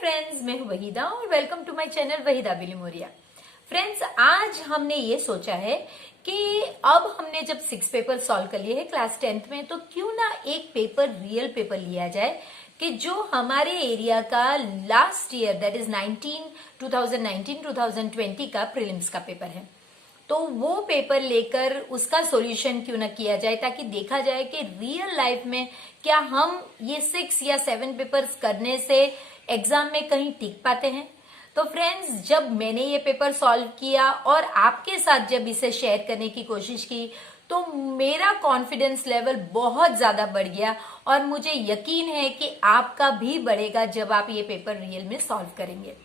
Friends, मैं हूं वहीदा और welcome to my channel Waheeda Bilimoria. Friends, आज हमने ये सोचा है कि अब हमने जब 6 पेपर सॉल्व कर लिए हैं क्लास 10th में, तो क्यों ना एक पेपर रियल पेपर लिया जाए कि जो हमारे एरिया का लास्ट ईयर दैट इज 2019-2020 का प्रीलिम्स का पेपर है। तो वो पेपर लेकर उसका सॉल्यूशन क्यों ना किया जाए, ताकि देखा जाए कि रियल लाइफ में क्या हम ये 6 या 7 पेपर्स करने से एग्जाम में कहीं टिक पाते हैं। तो फ्रेंड्स, जब मैंने ये पेपर सॉल्व किया और आपके साथ जब इसे शेयर करने की कोशिश की, तो मेरा कॉन्फिडेंस लेवल बहुत ज्यादा बढ़ गया और मुझे यकीन है कि आपका भी बढ़ेगा जब आप ये पेपर रियल में सॉल्व करेंगे।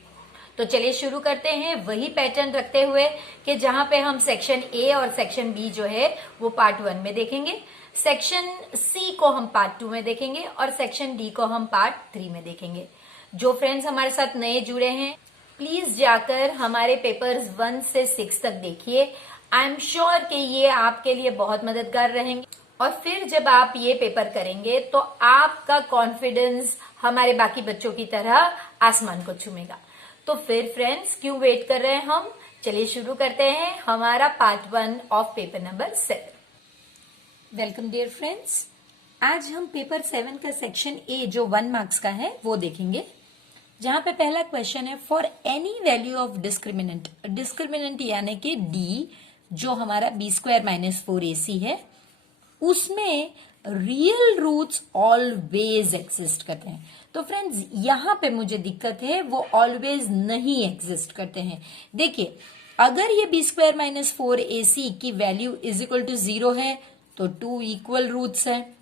तो चलिए शुरू करते हैं, वही पैटर्न रखते हुए कि जहां पे हम सेक्शन ए और सेक्शन बी जो है वो पार्ट 1 में देखेंगे, सेक्शन सी को हम पार्ट 2 में देखेंगे और सेक्शन डी को हम पार्ट 3 में देखेंगे। जो फ्रेंड्स हमारे साथ नए जुड़े हैं, प्लीज जाकर हमारे पेपर्स 1 से 6 तक देखिए। आई एम श्योर कि ये आपके लिए बहुत मददगार रहेंगे और फिर जब आप ये पेपर करेंगे तो आपका कॉन्फिडेंस हमारे बाकी बच्चों की तरह आसमान को छूमेगा। तो फिर फ्रेंड्स, क्यों वेट कर रहे हैं हम, चलिए शुरू करते हैं हमारा part 1 of paper number 7। Welcome dear friends, आज हम पेपर 7 का सेक्शन ए जो 1 मार्क्स का है वो देखेंगे, जहां पे पहला क्वेश्चन है for any value of discriminant. Discriminant यानी कि डी, जो हमारा b² - 4ac है, उसमें रियल रूट्स ऑलवेज एग्जिस्ट करते हैं। तो फ्रेंड्स, यहां पे मुझे दिक्कत है, वो ऑलवेज नहीं एग्जिस्ट करते हैं। देखिए, अगर ये b² - 4ac की वैल्यू इज इक्वल टू 0 है तो 2 इक्वल रूट्स है,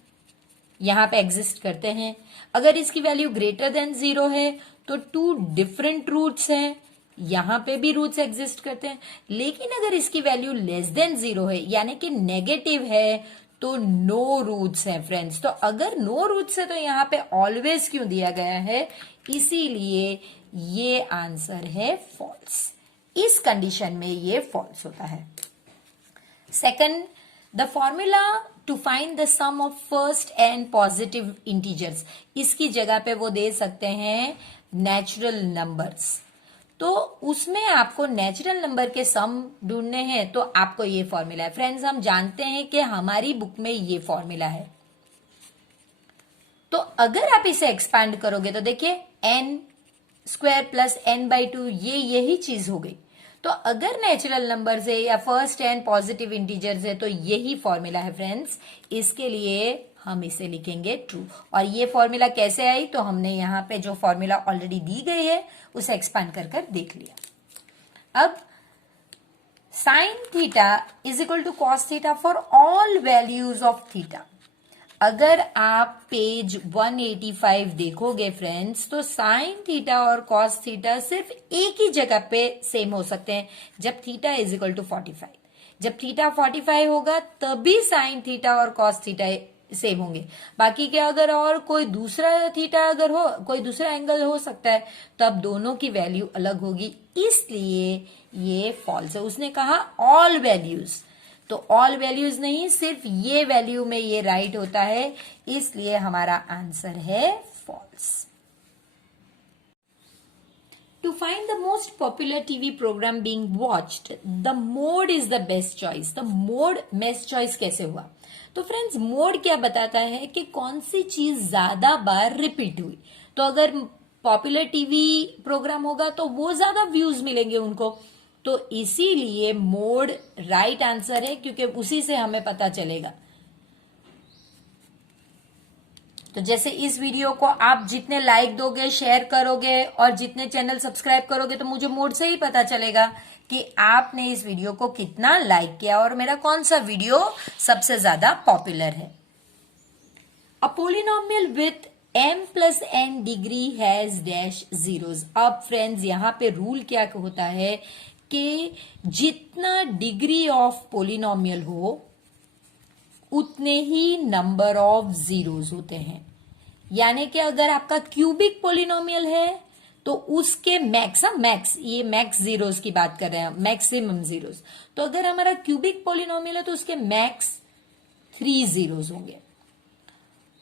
यहां पे एग्जिस्ट करते हैं। अगर इसकी वैल्यू ग्रेटर देन 0 है तो 2 डिफरेंट रूट्स हैं, यहां पे भी रूट्स एग्जिस्ट करते हैं। लेकिन अगर इसकी वैल्यू लेस देन 0 है यानी कि नेगेटिव है तो नो रूट्स है फ्रेंड्स। तो अगर नो रूट्स है तो यहां पे ऑलवेज क्यों दिया गया है, इसीलिए ये आंसर है फॉल्स। इस कंडीशन में ये फॉल्स होता है। Second, the formula to find the sum of first and positive integers, इसकी जगह पे वो दे सकते हैं नेचुरल नंबर्स। तो उसमें आपको नेचुरल नंबर के सम ढूंढने हैं, तो आपको ये फॉर्मूला है। फ्रेंड्स, हम जानते हैं कि हमारी बुक में ये फॉर्मूला है। तो अगर आप इसे एक्सपैंड करोगे तो देखिए n² + n/2 ये यही चीज हो गई। तो अगर नेचुरल नंबर्स है या फर्स्ट एंड पॉजिटिव इंटीजर्स है तो यही फॉर्मूला है फ्रेंड्स। इसके लिए हम इसे लिखेंगे ट्रू। और ये फॉर्मूला कैसे आई, तो हमने यहाँ पे जो फॉर्मूला ऑलरेडी दी गई है उसे एक्सपांड कर देख लिया। अब sine theta is equal to cos theta for all values of theta. अगर आप पेज 185 देखोगे फ्रेंड्स, तो साइन थीटा और कॉस थीटा सिर्फ एक ही जगह पे सेम हो सकते हैं, जब थीटा इज इक्वल टू 45। जब थीटा 45 होगा तभी साइन थीटा और कॉस थीटा सेम होंगे। बाकी क्या, अगर और कोई दूसरा थीटा अगर हो, कोई दूसरा एंगल हो सकता है, तब दोनों की वैल्यू अलग होगी, इसलिए ये फॉल्स है। उसने कहा ऑल वैल्यूज, तो ऑल वैल्यूज नहीं, सिर्फ ये वैल्यू में ये राइट होता है, इसलिए हमारा आंसर है false. To find the most popular TV program being watched, the mode is the best choice. The mode best choice कैसे हुआ? तो फ्रेंड्स, मोड क्या बताता है कि कौन सी चीज ज्यादा बार रिपीट हुई। तो अगर पॉपुलर टीवी प्रोग्राम होगा तो वो ज्यादा व्यूज मिलेंगे उनको, तो इसीलिए मोड राइट आंसर है, क्योंकि उसी से हमें पता चलेगा। तो जैसे इस वीडियो को आप जितने लाइक दोगे, शेयर करोगे और जितने चैनल सब्सक्राइब करोगे, तो मुझे मोड से ही पता चलेगा कि आपने इस वीडियो को कितना लाइक किया और मेरा कौन सा वीडियो सबसे ज्यादा पॉपुलर है। A polynomial with m + n degree has dash zeros. अब फ्रेंड्स, यहां पे रूल क्या होता है कि जितना डिग्री ऑफ पोलिनोमियल हो उतने ही नंबर ऑफ जीरोस होते हैं। यानी कि अगर आपका क्यूबिक पोलिनोमियल है तो उसके मैक्स ये मैक्स जीरोस की बात कर रहे हैं, मैक्सिमम जीरोस। तो अगर हमारा क्यूबिक पोलिनोमियल है तो उसके मैक्स 3 जीरोस होंगे।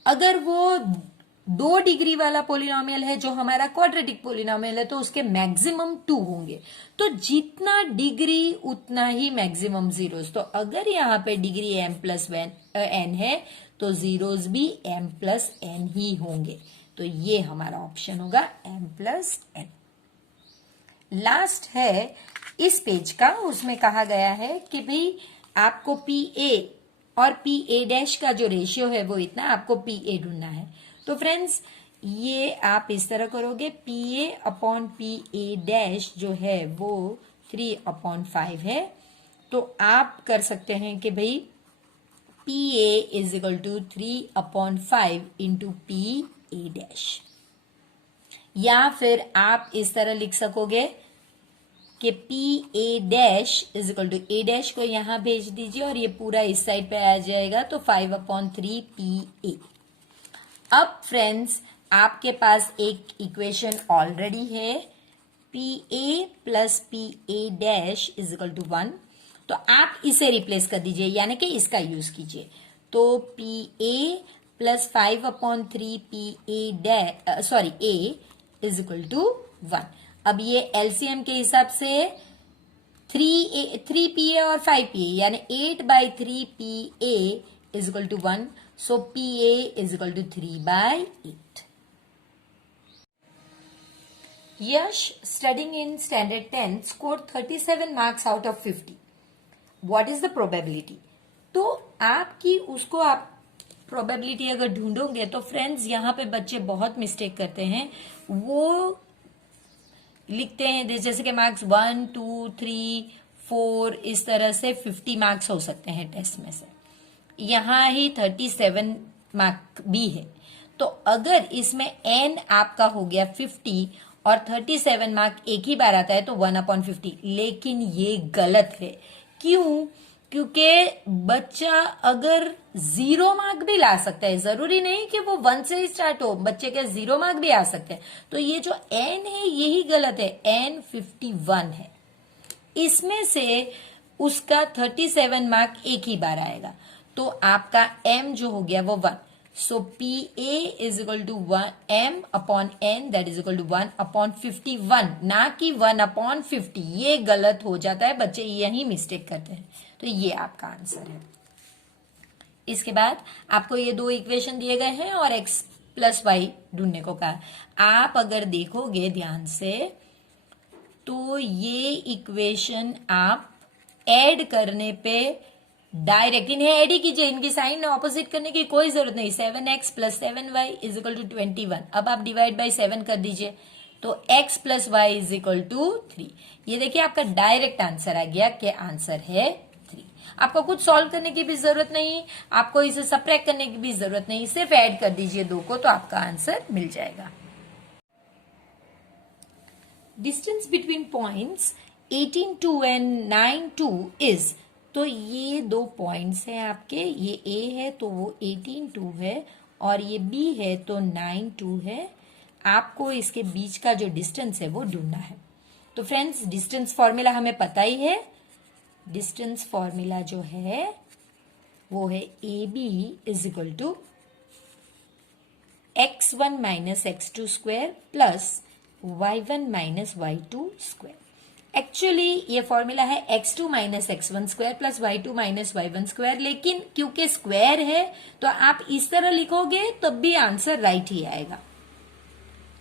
अगर वो 2 डिग्री वाला पोलिनोमियल है जो हमारा क्वाड्रेटिक पोलिनोमियल है, तो उसके मैक्सिमम 2 होंगे। तो जितना डिग्री उतना ही मैक्सिमम जीरोस। तो अगर यहाँ पे डिग्री m+n है तो जीरोस भी m+n ही होंगे। तो ये हमारा ऑप्शन होगा m+n। लास्ट है इस पेज का, उसमें कहा गया है कि भाई आपको PA और PA' का जो रेशियो है वो इतना, आपको PA ढूंढना है। तो फ्रेंड्स ये आप इस तरह करोगे, PA/PA' जो है वो 3/5 है। तो आप कर सकते हैं कि भाई PA = 3/5 इंटू PA', या फिर आप इस तरह लिख सकोगे कि PA' = A' को यहां भेज दीजिए और ये पूरा इस साइड पे आ जाएगा, तो 5/3 PA। अब फ्रेंड्स आपके पास एक इक्वेशन ऑलरेडी है, PA + PA' = 1। तो आप इसे रिप्लेस कर दीजिए, यानी कि इसका यूज कीजिए। तो PA + 5/3 PA' A = 1। अब ये एलसीएम के हिसाब से 3PA और 5PA यानी 8/3 PA = 1। So PA = 3/8। Yash, studying in standard 10, score 37 marks out of 50। What is the probability? तो आपकी उसको आप प्रोबेबिलिटी अगर ढूंढोगे तो फ्रेंड्स यहाँ पे बच्चे बहुत मिस्टेक करते हैं। वो लिखते हैं जैसे कि मार्क्स 1, 2, 3, 4 इस तरह से 50 मार्क्स हो सकते हैं टेस्ट में से। यहाँ ही 37 मार्क भी है। तो अगर इसमें n आपका हो गया 50 और 37 मार्क एक ही बार आता है तो 1/50, लेकिन ये गलत है। क्यों? क्योंकि बच्चा अगर 0 मार्क भी ला सकता है, जरूरी नहीं कि वो 1 से ही स्टार्ट हो, बच्चे के 0 मार्क भी आ सकते हैं। तो ये जो n है यही गलत है, n 51 है। इसमें से उसका 37 मार्क एक ही बार आएगा, तो आपका m जो हो गया वो 1। So PA = m/n that is equal to 1/51, ना कि 1/50। ये गलत हो जाता है, बच्चे यही मिस्टेक करते हैं। तो ये आपका आंसर है। इसके बाद आपको ये 2 इक्वेशन दिए गए हैं और x + y ढूंढने को कहा। आप अगर देखोगे ध्यान से तो ये इक्वेशन आप ऐड करने पे डायरेक्ट इन्हें ऐड ही कीजिए, इनकी साइन ऑपोजिट करने की कोई जरूरत नहीं। 7x + 7y = 21। अब आप डिवाइड बाय 7 कर दीजिए, तो x + y = 3। ये देखिए आपका डायरेक्ट आंसर आ गया कि आंसर है 3। आपको कुछ सॉल्व करने की भी जरूरत नहीं, आपको इसे सब्ट्रैक्ट करने की भी जरूरत नहीं, सिर्फ ऐड कर दीजिए 2 को तो आपका आंसर मिल जाएगा। Distance between points 18, 2 and 9, 2 is. तो ये 2 पॉइंट्स हैं आपके, ये A है तो वो 18, 2 है और ये B है तो 9, 2 है। आपको इसके बीच का जो डिस्टेंस है वो ढूंढना है। तो फ्रेंड्स डिस्टेंस फॉर्मूला हमें पता ही है। डिस्टेंस फॉर्मूला जो है वो है AB = x1 - x2² + y1 - y2²। Actually ये फॉर्मूला है x2 - x1² + y2 - y1², लेकिन क्योंकि स्क्वायर है तो आप इस तरह लिखोगे तब भी आंसर राइट ही आएगा।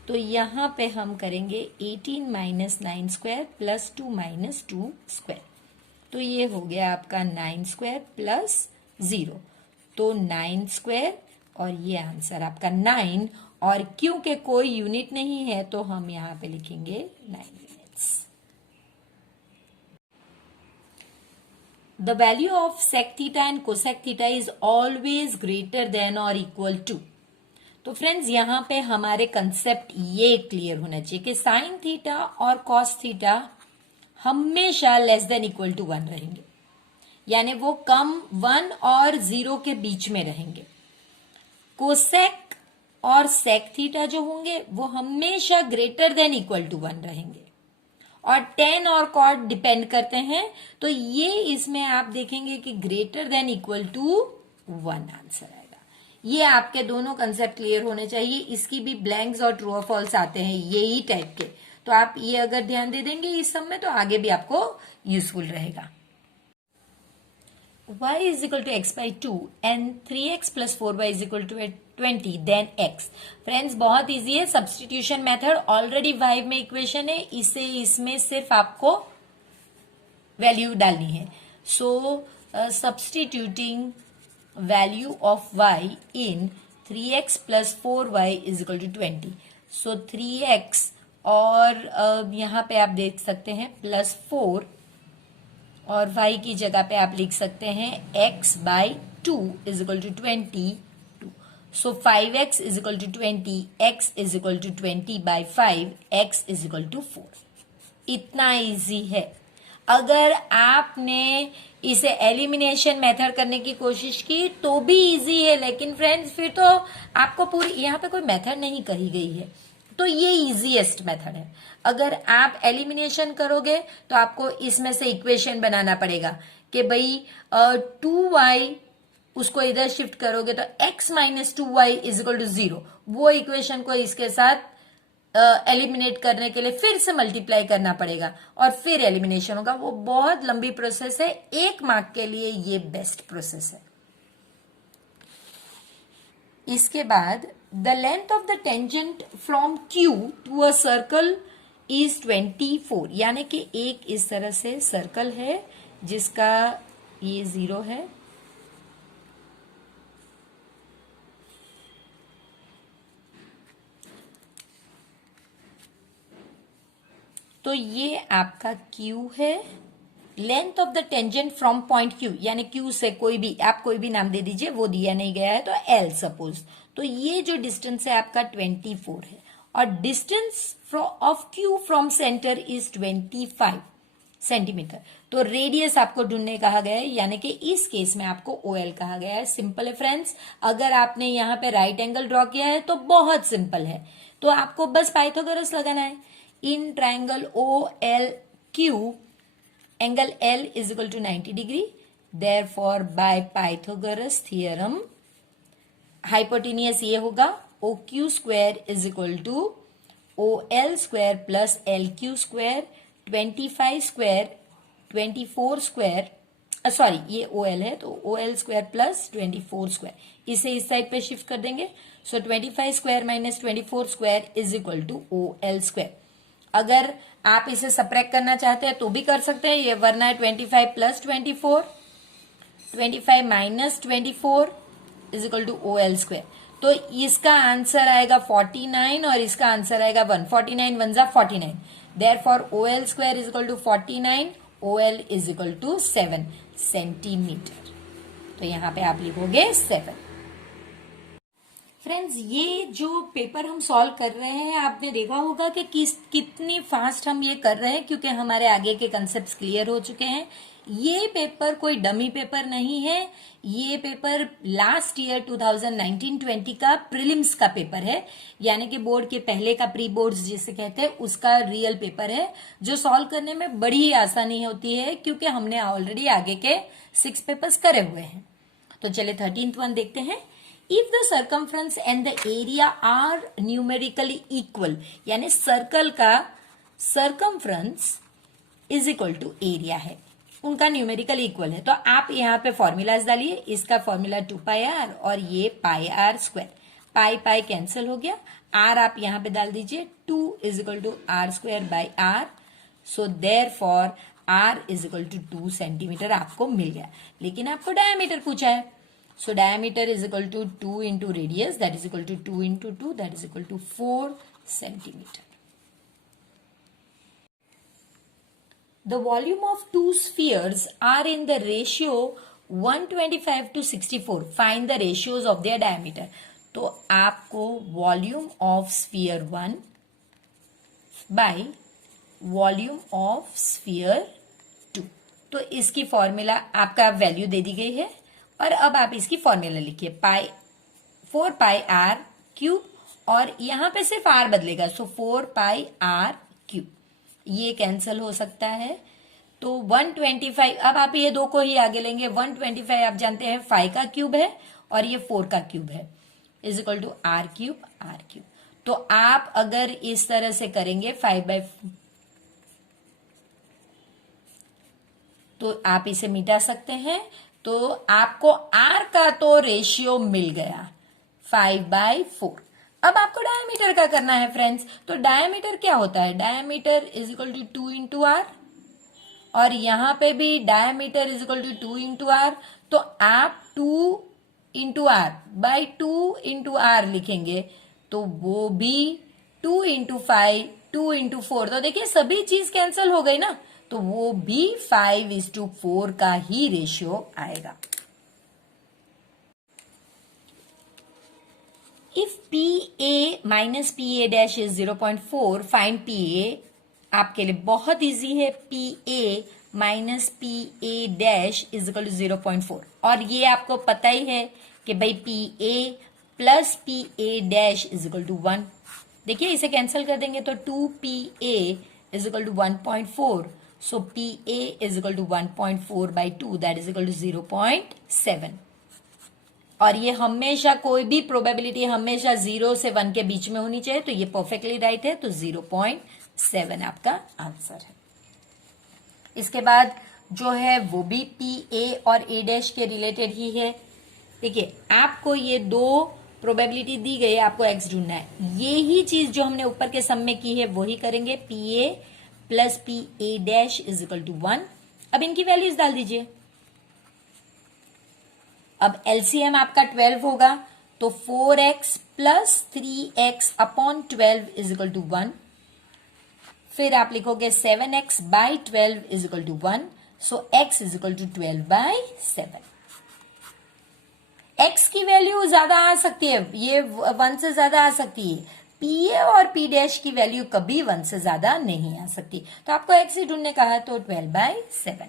तो यहां पे हम करेंगे 18 - 9² + 2 - 2²। तो ये हो गया आपका 9² + 0, तो 9² और ये आंसर आपका 9। और क्योंकि कोई यूनिट नहीं है तो हम यहां पे लिखेंगे 9 units. The value of sec theta and cosec theta is always greater than or equal to। तो फ्रेंड्स यहाँ पे हमारे कंसेप्ट ये क्लियर होना चाहिए कि साइन थीटा और कॉस थीटा हमेशा लेस देन इक्वल टू 1 रहेंगे, यानी वो कम 1 और 0 के बीच में रहेंगे। कोसेक और सेक थीटा जो होंगे वो हमेशा ग्रेटर देन इक्वल टू 1 रहेंगे। और टेन और कॉट डिपेंड करते हैं, तो ये इसमें आप देखेंगे कि greater than equal to 1 answer आएगा। ये आपके दोनों कंसेप्ट क्लियर होने चाहिए। इसकी भी ब्लैंक्स और ट्रू और फॉल्स आते हैं यही टाइप के, तो आप ये अगर ध्यान दे देंगे इस सब में तो आगे भी आपको यूजफुल रहेगा। y is equal to x by 2 and 3x plus 4y is equal to 20 then x। Friends बहुत इजी है, सब्सटीट्यूशन मेथड, ऑलरेडी y में इक्वेशन है, इसे इसमें सिर्फ आपको वैल्यू डालनी है। So substituting value of y in 3x plus 4y is equal to 20। So 3x और यहाँ पे आप देख सकते हैं प्लस 4 और y की जगह पे आप लिख सकते हैं x by 2 is equal to 22। So 5x is equal to 20, x is equal to 20 by 5, x is equal to 4। इतना इजी है। अगर आपने इसे एलिमिनेशन मेथड करने की कोशिश की तो भी इजी है, लेकिन फ्रेंड्स फिर तो आपको पूरी यहाँ पे कोई मेथड नहीं कही गई है, तो ये इजीएस्ट मेथड है। अगर आप एलिमिनेशन करोगे तो आपको इसमें से इक्वेशन बनाना पड़ेगा कि भाई 2y उसको इधर शिफ्ट करोगे तो x minus 2y is equal to 0। वो इक्वेशन को इसके साथ एलिमिनेट करने के लिए फिर से मल्टीप्लाई करना पड़ेगा और फिर एलिमिनेशन होगा। वो बहुत लंबी प्रोसेस है, 1 मार्क के लिए ये बेस्ट प्रोसेस है। इसके बाद the length of the tangent from Q to a circle is 24, यानी कि एक इस तरह से सर्कल है जिसका ये 0 है, तो ये आपका Q है। Length of the tangent from point Q, यानी Q से कोई भी आप कोई भी नाम दे दीजिए, वो दिया नहीं गया है तो L सपोज, तो ये जो डिस्टेंस है आपका 24 है और distance of Q from centre is 25 centimetre. तो रेडियस आपको ढूंढने कहा गया है, यानी कि इस केस में आपको OL कहा गया है। सिंपल है फ्रेंड्स। अगर आपने यहाँ पे राइट एंगल ड्रॉ किया है तो बहुत सिंपल है, तो आपको बस पाइथागोरस लगाना है। In triangle OLQ angle L is equal to 90 degree, therefore by Pythagoras theorem hypotenuse ये होगा OQ square is equal to OL square plus LQ square, 25 square 24 square, sorry ये OL है तो OL स्क्वायर प्लस 24 स्क्वायर, इसे इस side पे shift कर देंगे। So 25 square minus 24 square is equal to OL square. अगर आप इसे सब्ट्रैक्ट करना चाहते हैं तो भी कर सकते हैं, ये वरना है 25 plus 24, 25 minus 24 is equal to OL square. तो इसका आंसर आएगा 49 और इसका आंसर आएगा 1। 49 1 जा 49, therefore OL square is equal to 49, OL is equal to 7 centimetre. तो यहां पे आप लिखोगे 7। फ्रेंड्स ये जो पेपर हम सॉल्व कर रहे हैं आपने देखा होगा कि कितनी फास्ट हम ये कर रहे हैं, क्योंकि हमारे आगे के कंसेप्ट क्लियर हो चुके हैं। ये पेपर कोई डमी पेपर नहीं है, ये पेपर लास्ट ईयर 2019-20 का प्रीलिम्स का पेपर है, यानी कि बोर्ड के पहले का प्री बोर्ड्स जिसे कहते हैं उसका रियल पेपर है, जो सॉल्व करने में बड़ी ही आसानी होती है क्योंकि हमने ऑलरेडी आगे के 6 पेपर्स करे हुए हैं। तो चले 13th वन देखते हैं। If the circumference and the area are numerically equal, यानी सर्कल का circumference is equal to area है, उनका न्यूमेरिकल इक्वल है, तो आप यहाँ पे फॉर्मूलाज डालिए। इसका फॉर्मूला 2πr और ये πr स्क्वायर, पाई पाई कैंसिल हो गया, r आप यहाँ पे डाल दीजिए, 2 is equal to r square by r, so therefore r is equal to 2 centimetre आपको मिल गया। लेकिन आपको डायमीटर पूछा है, so diameter is equal to 2 into radius, that is equal to 2 into 2, that is equal to 4 centimeter. The volume of two spheres are in the ratio 125 to 64. Find the ratios of their diameter. तो आपको volume of sphere 1 by volume of sphere 2, तो इसकी formula आपका value दे दी गई है और अब आप इसकी फॉर्मूला लिखिए, 4πr क्यूब, और यहां पे सिर्फ r बदलेगा, सो 4πr क्यूब, ये कैंसिल हो सकता है। तो 125, अब आप ये दो को ही आगे लेंगे, 125 आप जानते हैं 5 का क्यूब है और ये 4 का क्यूब है, is equal to r cube. तो आप अगर इस तरह से करेंगे 5/4, तो आप इसे मिटा सकते हैं। तो आपको आर का तो रेशियो मिल गया 5/4। अब आपको डायमीटर का करना है फ्रेंड्स। तो डायमीटर क्या होता है, diameter is equal to 2 into r, और यहां पे भी diameter is equal to 2 into r. तो आप 2 into r by 2 into r लिखेंगे, तो वो भी 2 इंटू 5, 2 इंटू 4, तो देखिए सभी चीज कैंसिल हो गई ना, तो वो भी 5:4 का ही रेशियो आएगा। If PA minus PA dash is 0.4, find PA। आपके लिए बहुत इजी है, PA minus PA dash is equal to 0.4, और ये आपको पता ही है कि भाई PA plus PA dash is equal to 1। देखिए इसे कैंसिल कर देंगे तो 2PA is equal to 1.4, so PA is equal to 1.4/2, that is equal to 0.7। और ये हमेशा कोई भी प्रोबेबिलिटी हमेशा 0 से 1 के बीच में होनी चाहिए, तो ये परफेक्टली राइट है, तो 0.7 आपका आंसर है। इसके बाद जो है वो भी PA और A डैश के रिलेटेड ही है। देखिए आपको ये दो प्रोबेबिलिटी दी गई है, आपको x ढूंढना है। ये ही चीज जो हमने ऊपर के सम में की है वही करेंगे, PA plus PA dash is equal to 1। अब इनकी वैल्यूज डाल दीजिए। अब LCM आपका 12 होगा, तो 4x plus 3x upon 12 is equal to 1। फिर आप लिखोगे 7x by 12 is equal to 1, so x is equal to 12/7। x की वैल्यू ज्यादा आ सकती है, ये 1 से ज्यादा आ सकती है। PA और P डैश की वैल्यू कभी 1 से ज्यादा नहीं आ सकती, तो आपको x ही ढूंढने कहा, तो 12/7।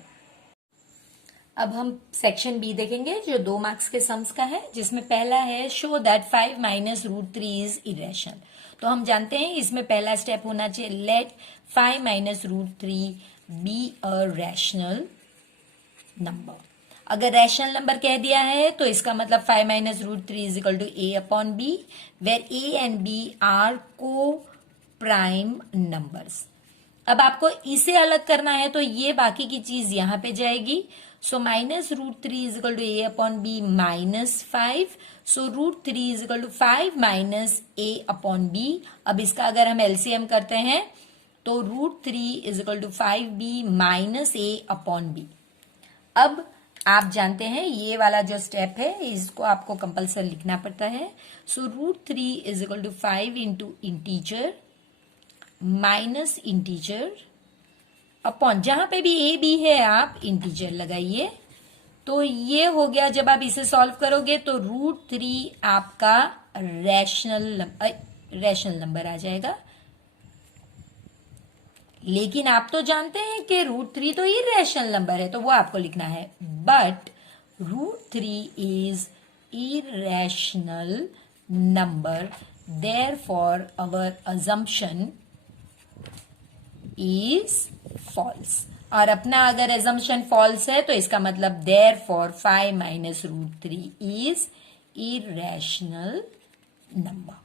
अब हम सेक्शन बी देखेंगे जो 2 मार्क्स के सम्स का है, जिसमें पहला है show that 5 minus √3 is irrational. तो हम जानते हैं इसमें पहला स्टेप होना चाहिए, let 5 minus √3 be a rational number. अगर रैशनल नंबर कह दिया है तो इसका मतलब 5 minus √3 is equal to A upon B, where A and B are coprime numbers. अब आपको इसे अलग करना है, तो ये बाकी की चीज यहां पे जाएगी। So minus √3 is equal to A upon B minus 5, so √3 is equal to 5 minus A upon B। अब इसका अगर हम LCM करते हैं तो √3 is equal to 5B minus A upon B। अब आप जानते हैं ये वाला जो स्टेप है इसको आपको कंपल्सरी लिखना पड़ता है। So √3 is equal to 5 into integer minus integer upon, जहां पे भी A B है आप इंटीजर लगाइए। तो ये हो गया, जब आप इसे सॉल्व करोगे तो √3 आपका रैशनल नंबर आ जाएगा। लेकिन आप तो जानते हैं कि √3 तो इरेशनल नंबर है, तो वो आपको लिखना है, but √3 is irrational number, therefore our assumption is false. और अपना अगर एजम्पशन फॉल्स है तो इसका मतलब therefore 5 minus √3 is irrational number.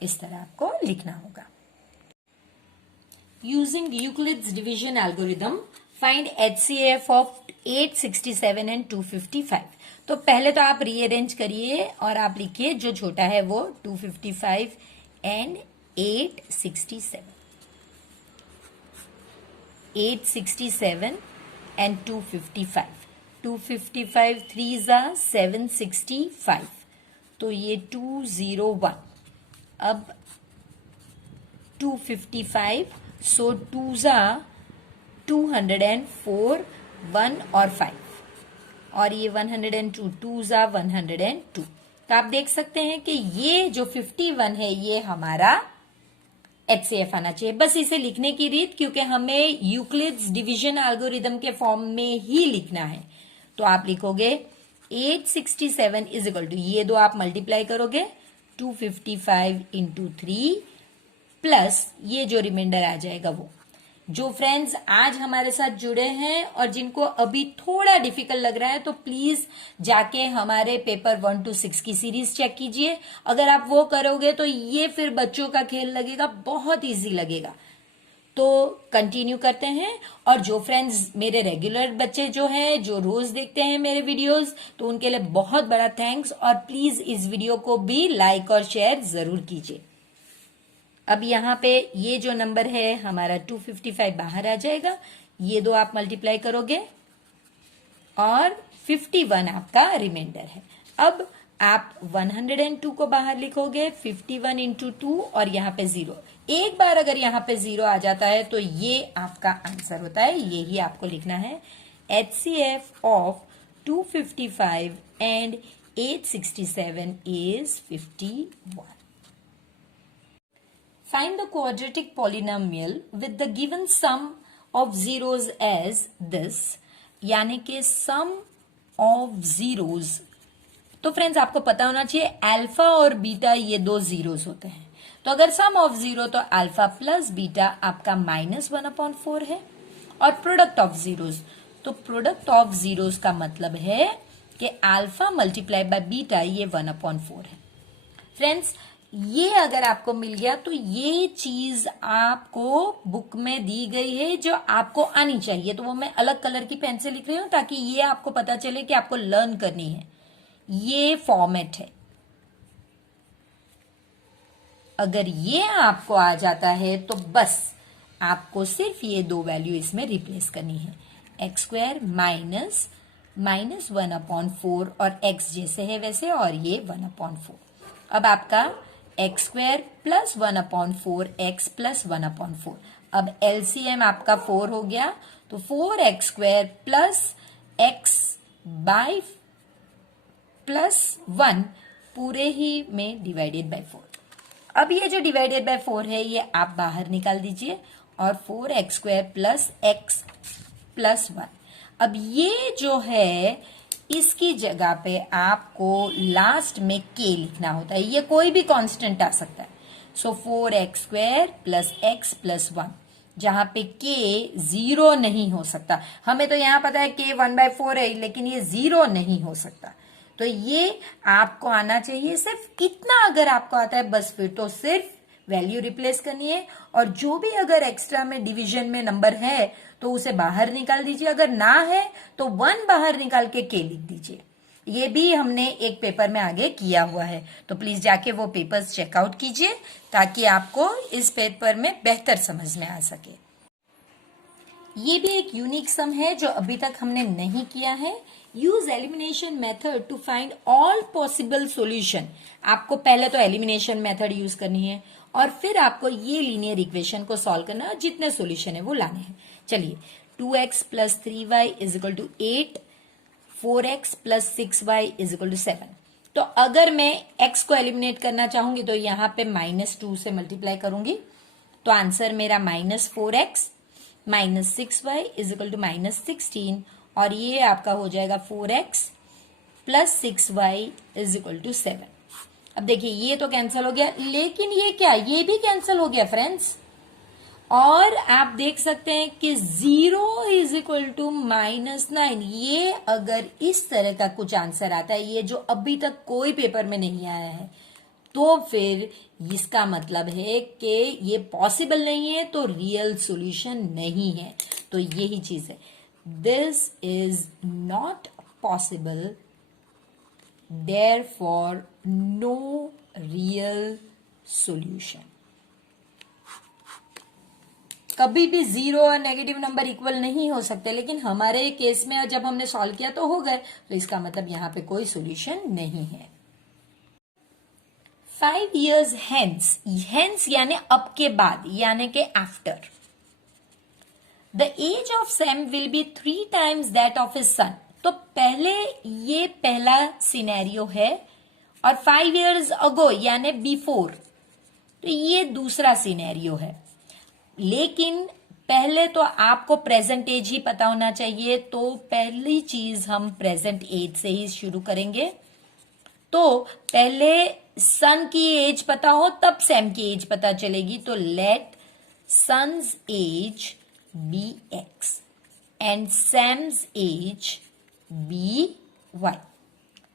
इस तरह आपको लिखना होगा। Using Euclid's division algorithm find HCF of 867 and 255। तो पहले तो आप रीअरेंज करिए और आप लिखिए जो छोटा है वो 255 एंड 867, 867 एंड 255, 255 3 जा 765, तो ये 201। अब 255, सो 2 जा 204, 1 और 5, और ये 102, 2 जा 102। तो आप देख सकते हैं कि ये जो 51 है ये हमारा HCF आना चाहिए। बस इसे लिखने की रीत, क्योंकि हमें यूक्लिड्स डिवीजन एल्गोरिदम के फॉर्म में ही लिखना है, तो आप लिखोगे 867 इज इक्वल टू, ये दो आप मल्टीप्लाई करोगे 255 इंटू 3 प्लस ये जो रिमाइंडर आ जाएगा वो, जो फ्रेंड्स आज हमारे साथ जुड़े हैं और जिनको अभी थोड़ा डिफिकल्ट लग रहा है तो प्लीज जाके हमारे पेपर 1 to 6 की सीरीज चेक कीजिए। अगर आप वो करोगे तो ये फिर बच्चों का खेल लगेगा, बहुत इजी लगेगा। तो कंटिन्यू करते हैं। और जो फ्रेंड्स मेरे रेगुलर बच्चे जो हैं, जो रोज देखते हैं मेरे वीडियोस, तो उनके लिए बहुत बड़ा थैंक्स। और प्लीज इस वीडियो को भी लाइक और शेयर जरूर कीजिए। अब यहाँ पे ये जो नंबर है हमारा 255 बाहर आ जाएगा, ये दो आप मल्टीप्लाई करोगे और 51 आपका रिमाइंडर है। अब आप 102 को बाहर लिखोगे, 51 इंटू 2 और यहाँ पे 0। एक बार अगर यहाँ पे 0 आ जाता है तो ये आपका आंसर होता है, यही आपको लिखना है। HCF of 255 and 867 is 51। Find the quadratic polynomial with the given sum of zeros as this, यानी कि sum of zeros। तो फ्रेंड्स आपको पता होना चाहिए अल्फा और बीटा ये दो जीरोस होते हैं। तो अगर सम ऑफ जीरो तो अल्फा प्लस बीटा आपका -1/4 है। और प्रोडक्ट ऑफ जीरोस, तो प्रोडक्ट ऑफ जीरोस का मतलब है कि अल्फा मल्टीप्लाई बाय बीटा ये 1/4 है। फ्रेंड्स ये अगर आपको मिल गया तो ये चीज आपको बुक में दी गई है जो आपको आनी चाहिए। तो वो मैं अलग कलर की पेन से लिख रही हूं ताकि ये आपको पता चले कि आपको लर्न करनी है। ये फॉर्मेट है। अगर ये आपको आ जाता है तो बस आपको सिर्फ ये दो वैल्यू इसमें रिप्लेस करनी है। x² माइनस 1/4 और x जैसे है वैसे और ये 1/4। अब आपका x² प्लस 1/4 x प्लस 1/4। अब LCM आपका 4 हो गया तो 4x² plus x bye plus 1 पूरे ही में डिवाइडेड बाय 4। अब ये जो डिवाइडेड बाय 4 है ये आप बाहर निकाल दीजिए और 4x² प्लस x प्लस 1। अब ये जो है इसकी जगह पे आपको लास्ट में k लिखना होता है। ये कोई भी कांस्टेंट आ सकता है। सो 4x² प्लस x प्लस 1, जहां पे k 0 नहीं हो सकता। हमें तो यहां पता है k 1/4 है, लेकिन ये 0 नहीं हो सकता। तो ये आपको आना चाहिए सिर्फ इतना। अगर आपको आता है बस फिर तो सिर्फ वैल्यू रिप्लेस करनी है और जो भी अगर एक्स्ट्रा में डिवीजन में नंबर है तो उसे बाहर निकाल दीजिए। अगर ना है तो 1 बाहर निकाल के k लिख दीजिए। ये भी हमने एक पेपर में आगे किया हुआ है, तो प्लीज जाके वो पेपर्स चेकआउट कीजिए ताकि आपको इस पेपर में बेहतर समझ में आ सके। ये भी एक यूनिक सम है जो अभी तक हमने नहीं किया है। Use elimination method to find all possible solution. आपको पहले तो एलिमिनेशन मेथड यूज करनी है और फिर आपको ये लीनियर इक्वेशन को सॉल्व करना है, जितने सॉल्यूशन है वो लाने हैं। चलिए 2x plus 3y is equal to 8, 4x plus 6y is equal to 7। तो अगर मैं x को एलिमिनेट करना चाहूंगी तो यहां पे -2 से मल्टीप्लाई करूंगी तो आंसर मेरा -4x minus 6y is equal to -16 और ये आपका हो जाएगा 4x plus 6y is equal to 7। अब देखिए ये तो कैंसिल हो गया, लेकिन ये क्या, ये भी कैंसिल हो गया फ्रेंड्स। और आप देख सकते हैं कि 0 इज इक्वल टू -9। ये अगर इस तरह का कुछ आंसर आता है, ये जो अभी तक कोई पेपर में नहीं आया है, तो फिर इसका मतलब है कि ये पॉसिबल नहीं है, तो रियल सॉल्यूशन नहीं है। तो यही चीज है, this is not possible, therefore no real solution. कभी भी 0 और नेगेटिव नंबर इक्वल नहीं हो सकते, लेकिन हमारे केस में जब हमने सॉल्व किया तो हो गए, तो इसका मतलब यहां पे कोई सॉल्यूशन नहीं है। 5 years hence यानी अब के बाद, यानी के after, the age of Sam will be 3 times that of his son. तो पहले ये पहला सिनेरियो है और 5 years अगो यानी बिफोर, तो ये दूसरा सिनेरियो है। लेकिन पहले तो आपको प्रेजेंट एज ही पता होना चाहिए, तो पहली चीज हम प्रेजेंट एज से ही शुरू करेंगे। तो पहले सन की एज पता हो तब सैम की एज पता चलेगी। तो let son's age bx and Sam's age by।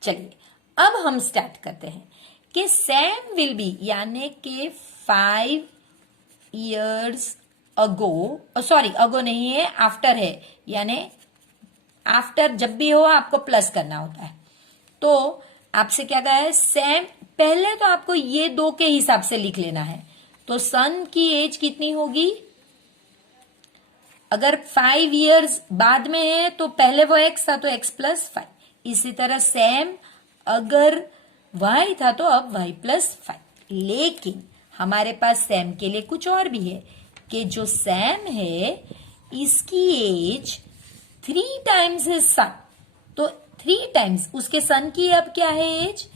चलिए अब हम स्टार्ट करते हैं कि सैम विल बी यानी कि 5 years अगो, सॉरी अगो नहीं है, आफ्टर है, यानी आफ्टर जब भी हो आपको प्लस करना होता है। तो आपसे क्या कहा है, सैम, पहले तो आपको ये 2 के हिसाब से लिख लेना है। तो सन की एज कितनी होगी, अगर 5 years बाद में है तो पहले वो x था तो x प्लस 5। इसी तरह सैम अगर y था तो अब y प्लस 5। लेकिन हमारे पास सैम के लिए कुछ और भी है कि जो सैम है इसकी एज 3 times है सन, तो 3 times उसके सन की अब क्या है एज,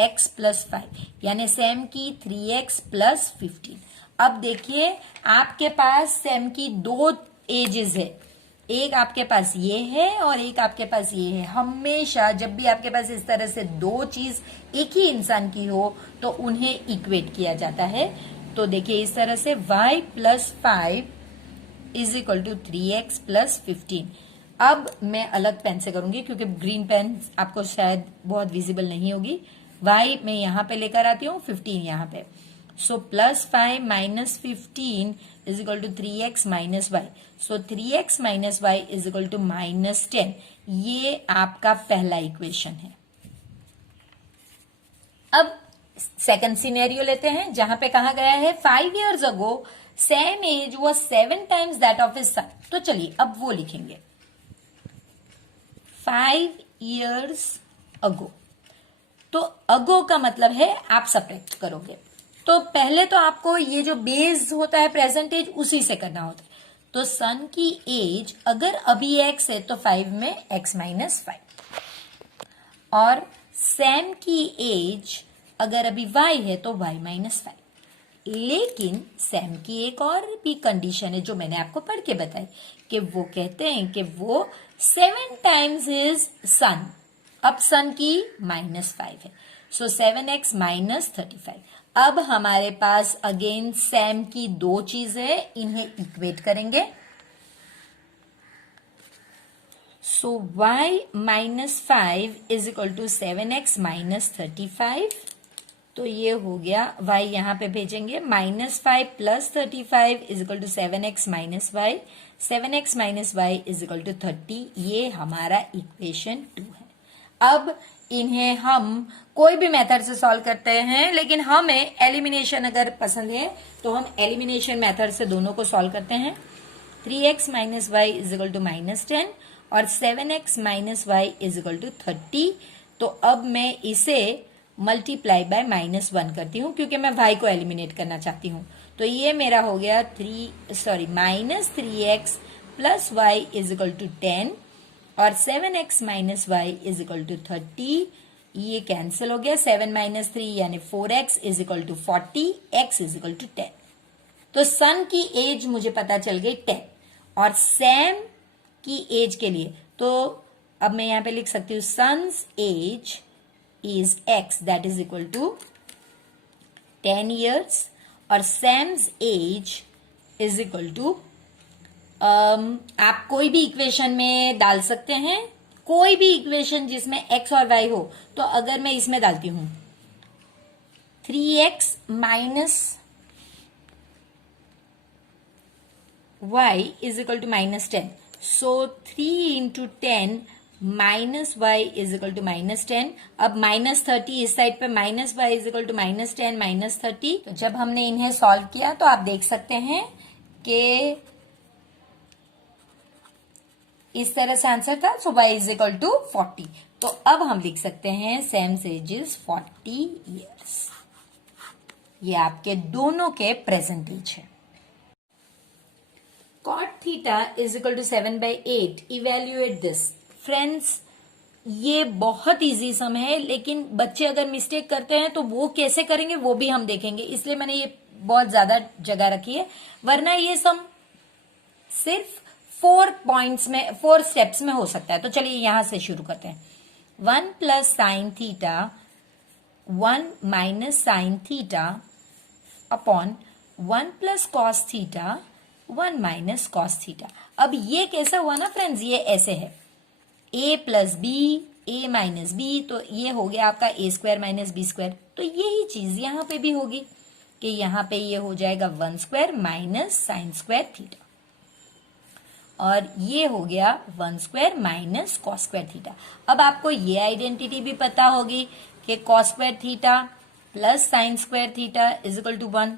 x प्लस 5, यानी सैम की 3x प्लस 15। अब देखिए आपके पास सैम की 2 एजेस है, एक आपके पास ये है और एक आपके पास ये है। हमेशा जब भी आपके पास इस तरह से 2 चीज एक ही इंसान की हो तो उन्हें इक्वेट किया जाता है। तो देखिए इस तरह से y plus 5 is equal to 3x plus 15। अब मैं अलग पेन से करूंगी क्योंकि ग्रीन पेन आपको शायद बहुत विजिबल नहीं होगी। y मैं यहां पे लेकर आती हूँ, 15 यहां पे। So plus 5 minus 15 is equal to 3x minus y. So 3x minus y is equal to minus 10। ये आपका पहला इक्वेशन है। अब सेकंड सिनेरियो लेते हैं जहां पे कहा गया है 5 years ago Sam age was 7 times that of his son. तो चलिए अब वो लिखेंगे 5 years अगो। तो अगो का मतलब है आप सब्ट्रैक्ट करोगे, तो पहले तो आपको ये जो बेस होता है प्रेजेंट एज उसी से करना होता है। तो सन की एज अगर अभी x है तो 5 में x माइनस 5, और सैम की एज अगर अभी y है तो y माइनस 5। लेकिन सैम की एक और भी कंडीशन है जो मैंने आपको पढ़ के बताई कि वो कहते हैं कि वो 7 times हिज सन। अब सन की माइनस 5 है, सो 7x माइनस 35। अब हमारे पास अगेन सैम की 2 चीज है, इन्हें इक्वेट करेंगे। So y minus 5 is equal to 7x minus 35। तो ये हो गया, y यहां पे भेजेंगे, minus 5 plus 35 is equal to 7x minus y. 7x minus y is equal to 30। ये हमारा इक्वेशन 2 है। अब इन्हें हम कोई भी मेथड से सॉल्व करते हैं, लेकिन हमें एलिमिनेशन अगर पसंद है तो हम एलिमिनेशन मेथड से दोनों को सॉल्व करते हैं। 3x minus y is equal to minus 10 और 7x minus y is equal to 30। तो अब मैं इसे मल्टीप्लाई बाय माइनस 1 करती हूं क्योंकि मैं y को एलिमिनेट करना चाहती हूं। तो ये मेरा हो गया minus 3x plus y is equal to 10 और 7x minus y is equal to 30। ये कैंसिल हो गया, 7 माइनस 3 यानी 4x is equal to 40, x is equal to 10। तो सन की एज मुझे पता चल गई 10, और सैम की एज के लिए तो अब मैं यहां पे लिख सकती हूँ son's age is x that is equal to 10 years और Sam's age is equal to आप कोई भी इक्वेशन में डाल सकते हैं, कोई भी इक्वेशन जिसमें x और y हो। तो अगर मैं इसमें डालती हूं 3x minus y is equal to minus 10, so 3 into 10 minus y is equal to minus 10। अब माइनस 30 इस साइड पे, minus y is equal to minus 10 minus 30। तो जब हमने इन्हें सॉल्व किया तो आप देख सकते हैं कि इस तरह से आंसर था। सो y इज इक्वल टू 40। तो अब हम लिख सकते हैं सैम्स एज इज 40 years। ये आपके दोनों के प्रेजेंट एज है। cot theta is equal to 7/8। Evaluate this. Friends ये बहुत इजी सम है, लेकिन बच्चे अगर मिस्टेक करते हैं तो वो कैसे करेंगे वो भी हम देखेंगे, इसलिए मैंने ये बहुत ज्यादा जगह रखी है। वरना ये सम सिर्फ 4 पॉइंट्स में, 4 स्टेप्स में हो सकता है। तो चलिए यहां से शुरू करते हैं। 1 plus sine theta 1 minus sine theta upon 1 plus cos theta 1 minus cos theta. अब ये कैसा हुआ ना फ्रेंड्स, ये ऐसे है a plus b, a minus b, तो ये हो गया आपका a square minus b square. तो यही चीज यहाँ पे भी होगी कि यहाँ पे ये हो जाएगा 1 square minus sine square theta, और ये हो गया 1 square minus cos square theta. अब आपको ये आइडेंटिटी भी पता होगी कि cos square theta plus sine square theta is equal to 1।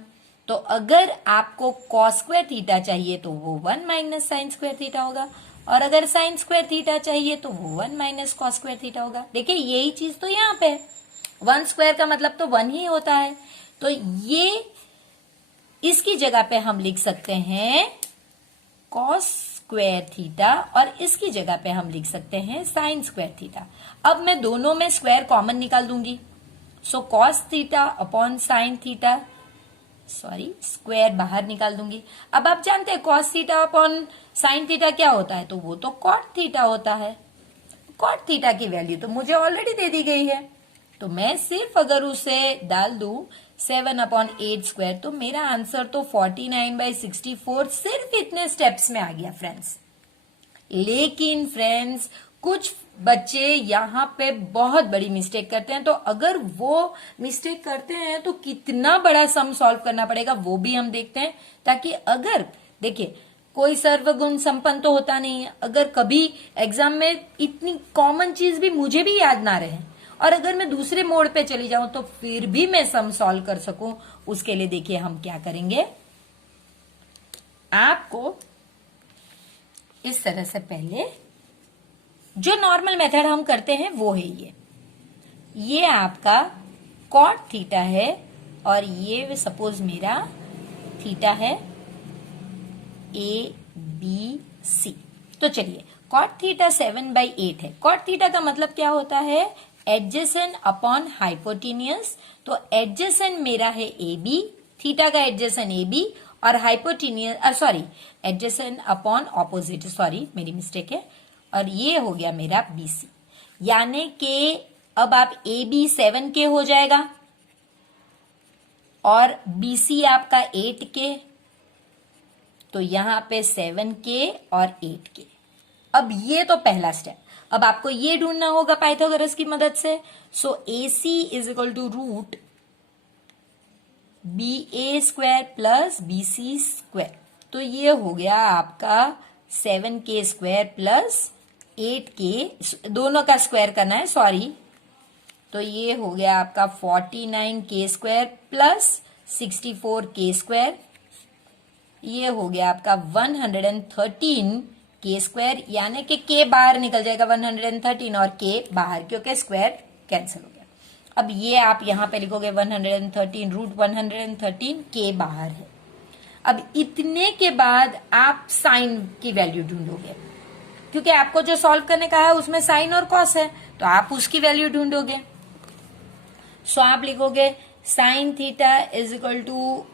तो अगर आपको कॉस स्क्वायर थीटा चाहिए तो वो 1 माइनस साइन स्क्वायर थीटा होगा, और अगर साइन स्क्वायर थीटा चाहिए तो वो 1 माइनस कॉस स्क्वायर थीटा होगा। देखिए यही चीज तो यहाँ पे है, 1 स्क्वायर का मतलब तो 1 ही होता है। तो ये इसकी जगह पे हम लिख सकते हैं कॉस स्क्वायर थीटा, और इसकी जगह पे हम लिख सकते हैं साइन स्क्वायर थीटा। अब मैं दोनों में स्क्वायर कॉमन निकाल दूंगी, सो cos theta upon sine theta, sorry square बाहर निकाल दूंगी। अब आप जानते हैं cos theta upon sine theta क्या होता है, तो वो तो कॉट थीटा होता है। कॉट थीटा की वैल्यू तो मुझे ऑलरेडी दे दी गई है, तो मैं सिर्फ अगर उसे डाल दूं 7/8 स्क्वायर, तो मेरा आंसर तो 49/64 सिर्फ इतने स्टेप्स में आ गया फ्रेंड्स। लेकिन फ्रेंड्स कुछ बच्चे यहाँ पे बहुत बड़ी मिस्टेक करते हैं, तो अगर वो मिस्टेक करते हैं तो कितना बड़ा सम सॉल्व करना पड़ेगा वो भी हम देखते हैं, ताकि अगर देखिए कोई सर्वगुण संपन्न तो होता नहीं है, अगर कभी एग्जाम में इतनी कॉमन चीज भी मुझे भी याद ना रहे और अगर मैं दूसरे मोड पे चली जाऊं तो फिर भी मैं सम सॉल्व कर सकूं, उसके लिए देखिए हम क्या करेंगे। आपको इस तरह से पहले जो नॉर्मल मेथड हम करते हैं वो है ये आपका कॉट थीटा है और ये सपोज मेरा थीटा है ABC। तो चलिए कॉट थीटा 7/8 है। कॉट थीटा का मतलब क्या होता है, एडजेसेंट अपॉन हाइपोटेनियस। तो एडजेसेंट मेरा है AB, थीटा का एडजेसेंट AB और hypotenuse adjacent upon opposite, sorry मेरी मिस्टेक है, और ये हो गया मेरा BC। यानी कि अब आप AB 7K हो जाएगा और BC आपका 8K, तो यहां पे 7K और 8K। अब ये तो पहला स्टेप। अब आपको ये ढूंढना होगा पाइथागोरस की मदद से। So AC is equal to root BA square plus BC square. तो ये हो गया आपका 7K स्क्वायर प्लस 8K, दोनों का स्क्वायर करना है सॉरी। तो ये हो गया आपका 49K square plus 64K square. ये हो गया आपका 113K स्क्वायर, यानी कि K बाहर निकल जाएगा 113 और K बाहर, क्योंकि स्क्वायर कैंसिल हो गया। अब ये आप यहां पे लिखोगे 113 रूट 113, K बाहर है। अब इतने के बाद आप साइन की वैल्यू ढूंढोगे, क्योंकि आपको जो सॉल्व करने का है उसमें साइन और कॉस है, तो आप उसकी वैल्यू ढूंढोगे। सो आप लिखोगे sine theta is equal to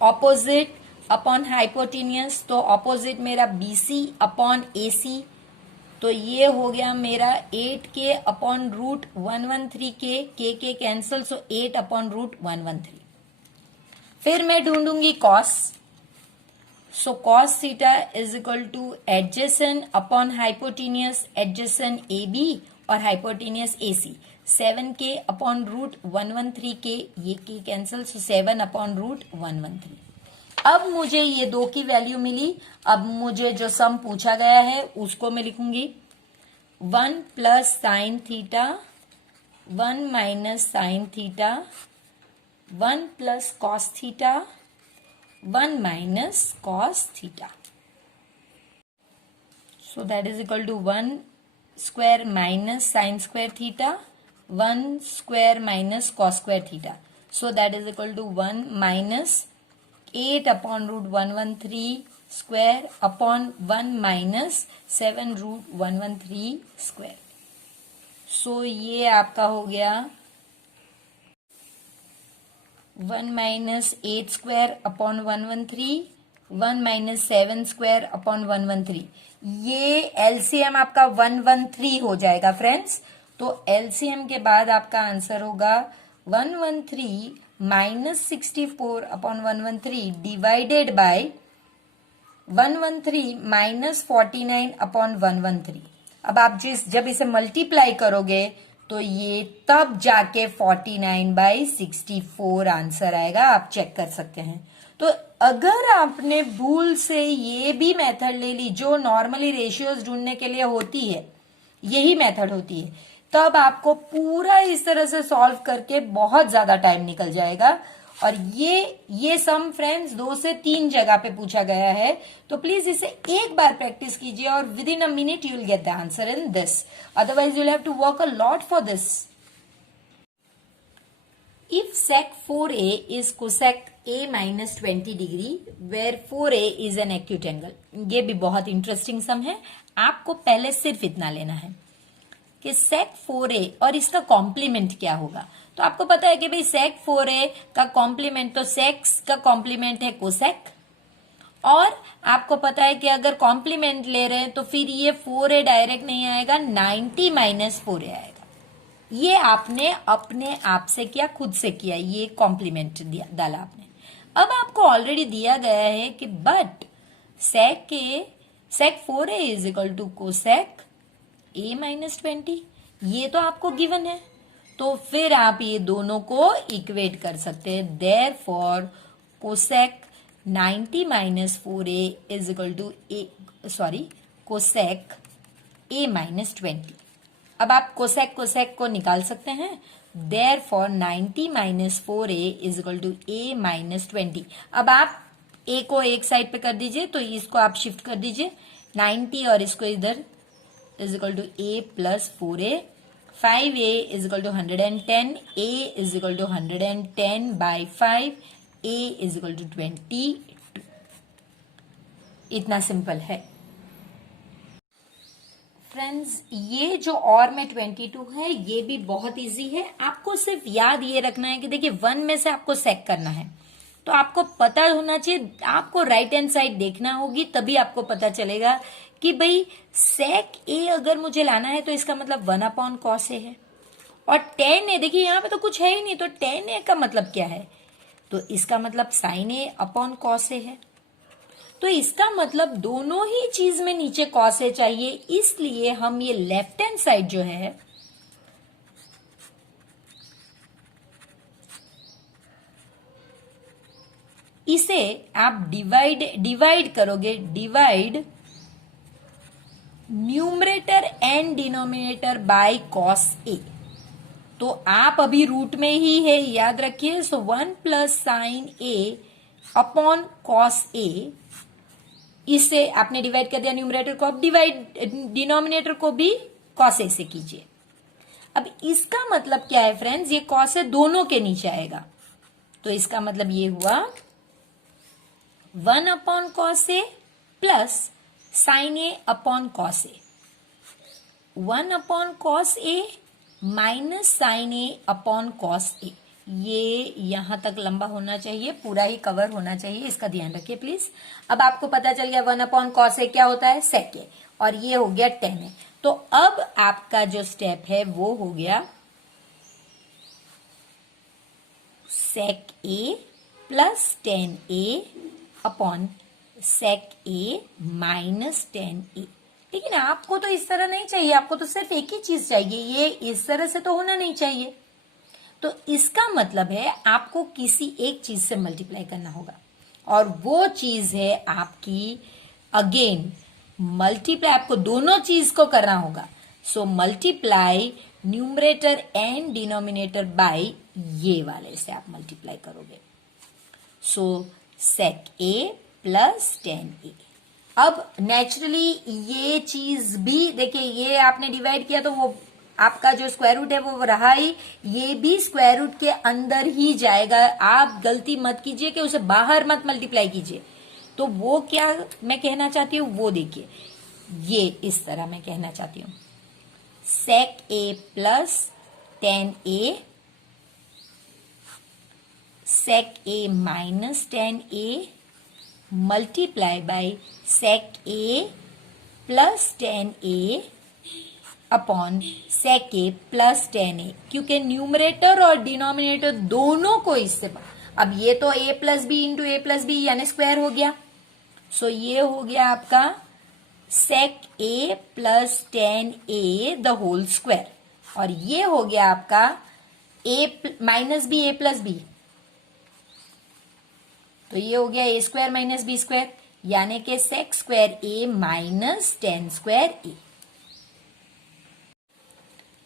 opposite upon hypotenuse. तो ऑपोजिट मेरा BC अपॉन AC, तो ये हो गया मेरा 8K upon root 113K, K cancel, so 8 upon root 113। फिर मैं ढूंढूंगी cos. So cos theta is equal to adjacent upon hypotenuse, adjacent AB और hypotenuse AC, 7K upon root 113K, ये K cancel, so 7 upon root 113। अब मुझे ये 2 की value मिली। अब मुझे जो सम पूछा गया है उसको मैं लिखूंगी 1 plus sine theta, 1 minus sine theta, 1 plus cos theta, 1 minus cos theta. So that is equal to 1 square minus sine square theta, 1 square minus cos square theta. So that is equal to 1 minus 8 upon root 113 square upon 1 minus 7 root 113 square. So ये आपका हो गया 1 minus 8 square upon 113, 1 minus 7 square upon 113। ये LCM आपका 113 हो जाएगा friends. तो LCM के बाद आपका आंसर होगा 113 minus 64 upon 113 divided by 113 minus 49 upon 113। अब आप जब इसे मल्टीप्लाई करोगे तो ये तब जाके 49/64 आंसर आएगा। आप चेक कर सकते हैं। तो अगर आपने भूल से ये भी मेथड ले ली जो नॉर्मली रेशियोज ढूंढने के लिए होती है, यही मेथड होती है, तब आपको पूरा इस तरह से सॉल्व करके बहुत ज्यादा टाइम निकल जाएगा। और ये सम फ्रेंड्स 2 से 3 जगह पे पूछा गया है, तो प्लीज इसे एक बार प्रैक्टिस कीजिए और within a minute you will get the answer in this, otherwise you will have to work a lot for this. If sec 4a is cosec a minus 20 degree, where 4a is an acute angle, ये भी बहुत interesting सम है। आपको पहले सिर्फ इतना लेना है कि sec 4a और इसका कॉम्प्लीमेंट क्या होगा। तो आपको पता है कि भाई sec 4a का कॉम्प्लीमेंट, तो sec का कॉम्प्लीमेंट है cosec, और आपको पता है कि अगर कॉम्प्लीमेंट ले रहे हैं तो फिर ये 4a डायरेक्ट नहीं आएगा, 90 माइनस 4a आएगा। ये आपने अपने आप से किया, खुद से किया, ये कॉम्प्लीमेंट डाला आपने। अब आपको ऑलरेडी दिया गया है कि but sec 4a is equal to cosec a minus 20, ये तो आपको गिवन है। तो फिर आप ये दोनों को इक्वेट कर सकते हैं। Therefore cosec 90 minus 4a is equal to cosec a minus 20। अब आप कोसेक को निकाल सकते हैं। Therefore 90 minus 4a is equal to a minus 20। अब आप a को एक साइड पे कर दीजिए, तो इसको आप शिफ्ट कर दीजिए 90 और इसको इधर, is equal to a plus 4a। 5a is equal to 110, a is equal to 110 by 5, a is equal to 22। इतना सिंपल है फ्रेंड्स। ये जो और में 22 है ये भी बहुत इजी है। आपको सिर्फ याद ये रखना है कि देखिए 1 में से आपको सेक करना है, तो आपको पता होना चाहिए, आपको राइट हैंड साइड देखना होगी, तभी आपको पता चलेगा कि भाई सेक ए अगर मुझे लाना है तो इसका मतलब 1 अपॉन कॉस ए है। और tan ए, देखिए यहाँ पे तो कुछ है ही नहीं, तो tan ए का मतलब क्या है, तो इसका मतलब साइन ए अपॉन कॉस ए है। तो इसका मतलब दोनों ही चीज में नीचे कॉस ए चाहिए, इसलिए हम ये लेफ्ट हैंड साइड जो है इसे आप डिवाइड करोगे, divide numerator and denominator by cos A. तो आप अभी रूट में ही है, याद रखिए। So 1 plus sine A upon cos A, इससे आपने डिवाइड कर दिया न्यूमरेटर को, अब डिनोमिनेटर को भी कॉस ए से कीजिए। अब इसका मतलब क्या है फ्रेंड्स, ये कॉस ए दोनों के नीचे आएगा, तो इसका मतलब ये हुआ 1 upon cos A plus sine A upon cos A, 1 upon cos A minus sign A upon cos ए। ये यहां तक लंबा होना चाहिए, पूरा ही कवर होना चाहिए, इसका ध्यान रखिए प्लीज। अब आपको पता चल गया 1 अपॉन कॉस ए क्या होता है, सेक ए, और ये हो गया tan ए। तो अब आपका जो स्टेप है वो हो गया सेक A plus tan A upon sec A minus tan ए। लेकिन आपको तो इस तरह नहीं चाहिए, आपको तो सिर्फ एक ही चीज चाहिए, ये इस तरह से तो होना नहीं चाहिए। तो इसका मतलब है आपको किसी एक चीज से मल्टीप्लाई करना होगा, और वो चीज है आपकी अगेन मल्टीप्लाई, आपको दोनों चीज को करना होगा। So multiply numerator and denominator bye ये वाले से आप मल्टीप्लाई करोगे। सो सेक ए प्लस tan ए। अब नेचुरली ये चीज भी देखिए, ये आपने डिवाइड किया तो वो आपका जो स्क्वायर रूट है वो रहा ही, ये भी स्क्वायर रूट के अंदर ही जाएगा। आप गलती मत कीजिए कि उसे बाहर मत मल्टीप्लाई कीजिए। तो वो क्या मैं कहना चाहती हूँ वो देखिए, ये इस तरह मैं कहना चाहती हूँ, sec A plus tan A, sec A minus tan A multiply by sec A plus tan A upon sec A plus tan A, क्योंकि न्यूमरेटर और डिनोमिनेटर दोनों को इससे, अब ये तो a plus b into a plus b यानी square हो गया, सो ये हो गया आपका sec a plus tan a the whole square, और ये हो गया आपका a minus b a plus b, तो ये हो गया a square minus b square, यानी कि sec square a minus tan square a।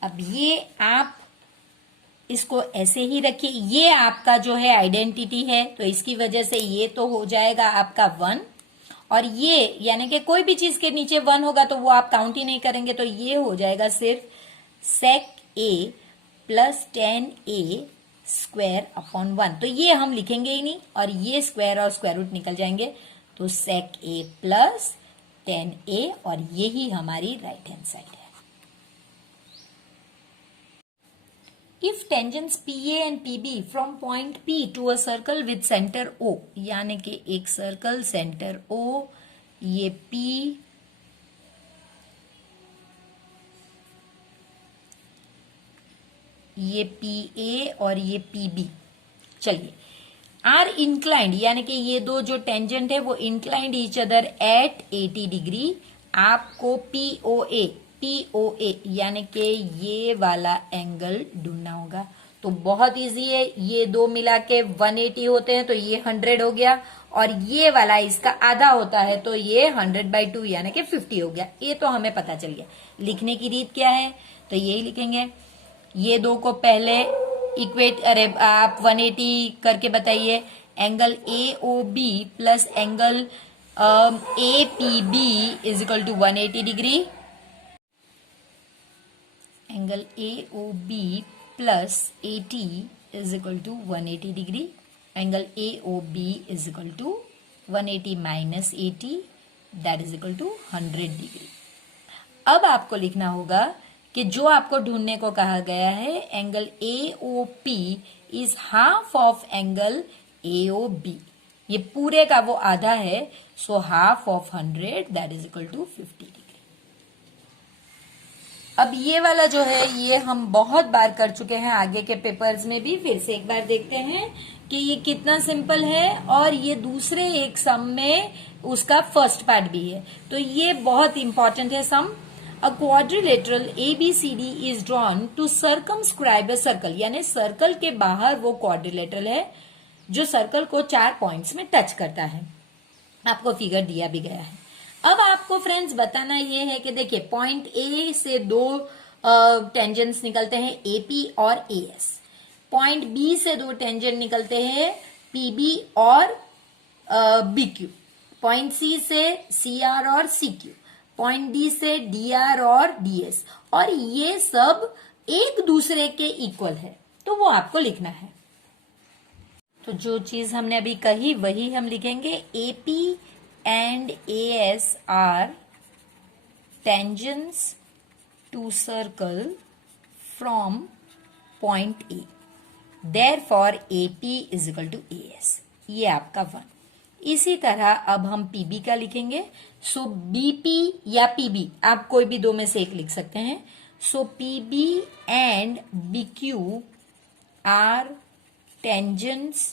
अब ये आप इसको ऐसे ही रखिए, ये आपका जो है आइडेंटिटी है, तो इसकी वजह से ये तो हो जाएगा आपका 1, और ये यानी कि कोई भी चीज के नीचे 1 होगा तो वो आप काउंट ही नहीं करेंगे, तो ये हो जाएगा सिर्फ sec a plus tan a square upon 1, तो ये हम लिखेंगे ही नहीं, और ये स्क्वायर और स्क्वायर रूट निकल जाएंगे, तो sec a plus tan a, और यही हमारी राइट हैंड साइड है। If tangents PA and PB from point P to a circle with center O, यानी कि एक सर्कल सेंटर O, ये P, ये PA और ये PB, चलिए, आर इंक्लाइंड, यानी कि ये दो जो टेंजेंट है वो inclined each other at 80 degree, आपको POA यानी कि ये वाला एंगल ढूंढना होगा। तो बहुत इजी है, ये दो मिला के 180 होते हैं, तो ये 100 हो गया, और ये वाला इसका आधा होता है, तो ये 100/2 यानी कि 50 हो गया। ये तो हमें पता चल गया। लिखने की रीत क्या है, तो यही लिखेंगे, ये दो को पहले इक्वेट, अरे आप 180 करके बताइए, angle AOB plus angle APB is equal to 180 degree, angle AOB plus AT is equal to 180 degree, angle AOB is equal to 180 minus 80 that is equal to 100 degree. अब आपको लिखना होगा कि जो आपको ढूंढने को कहा गया है, angle AOP is half of angle AOB, ये पूरे का वो आधा है, so half of 100 that is equal to 50 degree. अब ये वाला जो है ये हम बहुत बार कर चुके हैं आगे के पेपर्स में भी, फिर से एक बार देखते हैं कि ये कितना सिंपल है, और ये दूसरे एक सम में उसका फर्स्ट पार्ट भी है, तो ये बहुत इंपॉर्टेंट है sum. A quadrilateral ABCD is drawn to circumscribe a circle, यानी सर्कल के बाहर वो क्वाड्रिलेटरल है जो सर्कल को 4 पॉइंट्स में टच करता है। आपको फिगर दिया भी गया है। अब आपको फ्रेंड्स बताना ये है कि देखिए, पॉइंट ए से दो टेंजेंट्स निकलते हैं AP और AS, पॉइंट B से दो टेंजेंट निकलते हैं PB और BQ, पॉइंट C से CR और CQ, पॉइंट D से DR और DS, और ये सब एक दूसरे के इक्वल है, तो वो आपको लिखना है। तो जो चीज हमने अभी कही वही हम लिखेंगे, AP and AS are tangents to circle from point A, therefore AP is equal to AS, ये आपका 1। इसी तरह अब हम PB का लिखेंगे, सो BP या PB आप कोई भी दो में से एक लिख सकते हैं, सो PB and BQ are tangents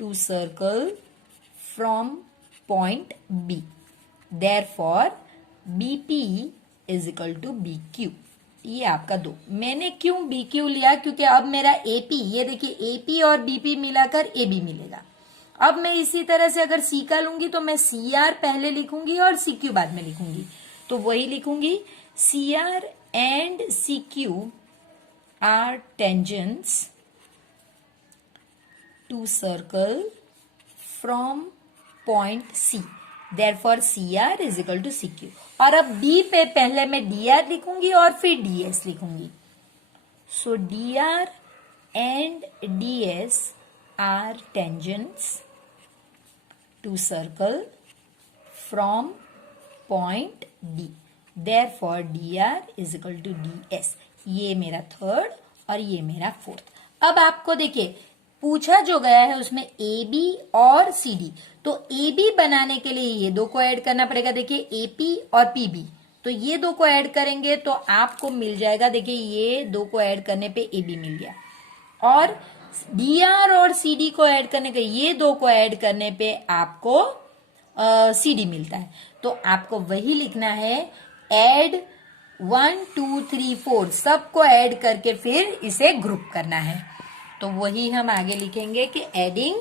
to circle from point B, therefore BP is equal to BQ, ये आपका 2। मैंने क्यों BQ लिया, क्योंकि अब मेरा AP, ये देखिए AP और BP मिलाकर AB मिलेगा। अब मैं इसी तरह से अगर C का लूंगी तो मैं CR पहले लिखूंगी और CQ बाद में लिखूंगी, तो वही लिखूंगी, CR and CQ are tangents to circle from point C, therefore CR is equal to CQ। और अब B पे पहले मैं DR लिखूंगी और फिर DS लिखूंगी, so DR and DS are tangents to circle from point D, therefore DR is equal to DS, ये मेरा थर्ड और ये मेरा फोर्थ। अब आपको देखिए पूछा जो गया है उसमें AB और CD, तो AB बनाने के लिए ये दो को ऐड करना पड़ेगा। देखिए AP और PB, तो ये दो को ऐड करेंगे तो आपको मिल जाएगा, देखिए ये दो को ऐड करने पे AB मिल गया, और DR और CD को ऐड करने के, ये दो को ऐड करने पे आपको CD मिलता है। तो आपको वही लिखना है, ऐड 1 2 3 4 सबको ऐड करके फिर इसे ग्रुप करना है। तो वही हम आगे लिखेंगे कि adding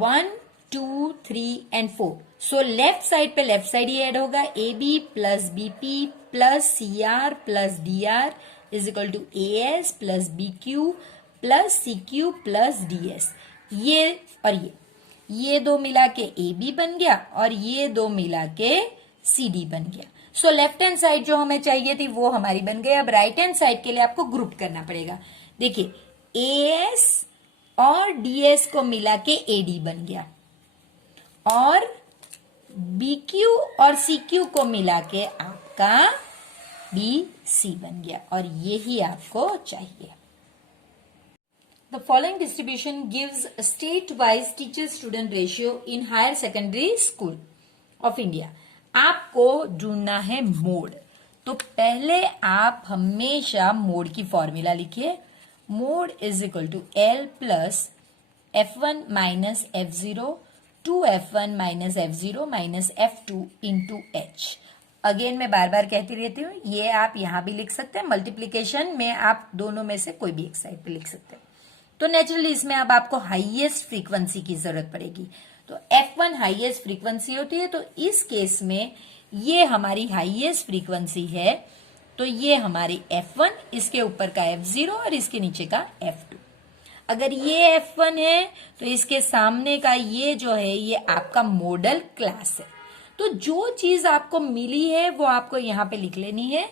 1 2 3 and 4। So left side पे लेफ्ट साइड ही ऐड होगा, AB plus BP plus CR plus DR is equal to AS plus BQ plus CQ plus DS। ये और ये दो मिला के AB बन गया और ये दो मिला के CD बन गया। सो लेफ्ट हैंड साइड जो हमें चाहिए थी वो हमारी बन गई। अब राइट हैंड साइड के लिए आपको ग्रुप करना पड़ेगा। देखिए AS और DS को मिला के AD बन गया और BQ और CQ को मिला के आपका BC बन गया और यही आपको चाहिए। The following distribution gives a state-wise teacher-student ratio in higher secondary school of India. आपको ढूंढना है मोड। तो पहले आप हमेशा मोड की फॉर्मूला लिखिए। Mode is equal to L plus F1 minus F0 2F1 minus F0 minus F2 into H। Again मैं बार बार कहती रहती हूँ, ये आप यहां भी लिख सकते हैं, मल्टीप्लीकेशन में आप दोनों में से कोई भी एक साइड पे लिख सकते हैं। तो नेचुरली इसमें अब आपको हाईएस्ट फ्रीक्वेंसी की जरूरत पड़ेगी। तो F1 हाईएस्ट फ्रीक्वेंसी होती है, तो इस केस में ये हमारी हाईएस्ट फ्रीक्वेंसी है, तो ये हमारी F1, इसके ऊपर का F0 और इसके नीचे का F2। अगर ये F1 है तो इसके सामने का ये जो है ये आपका मॉडल क्लास है। तो जो चीज आपको मिली है वो आपको यहां पे लिख लेनी है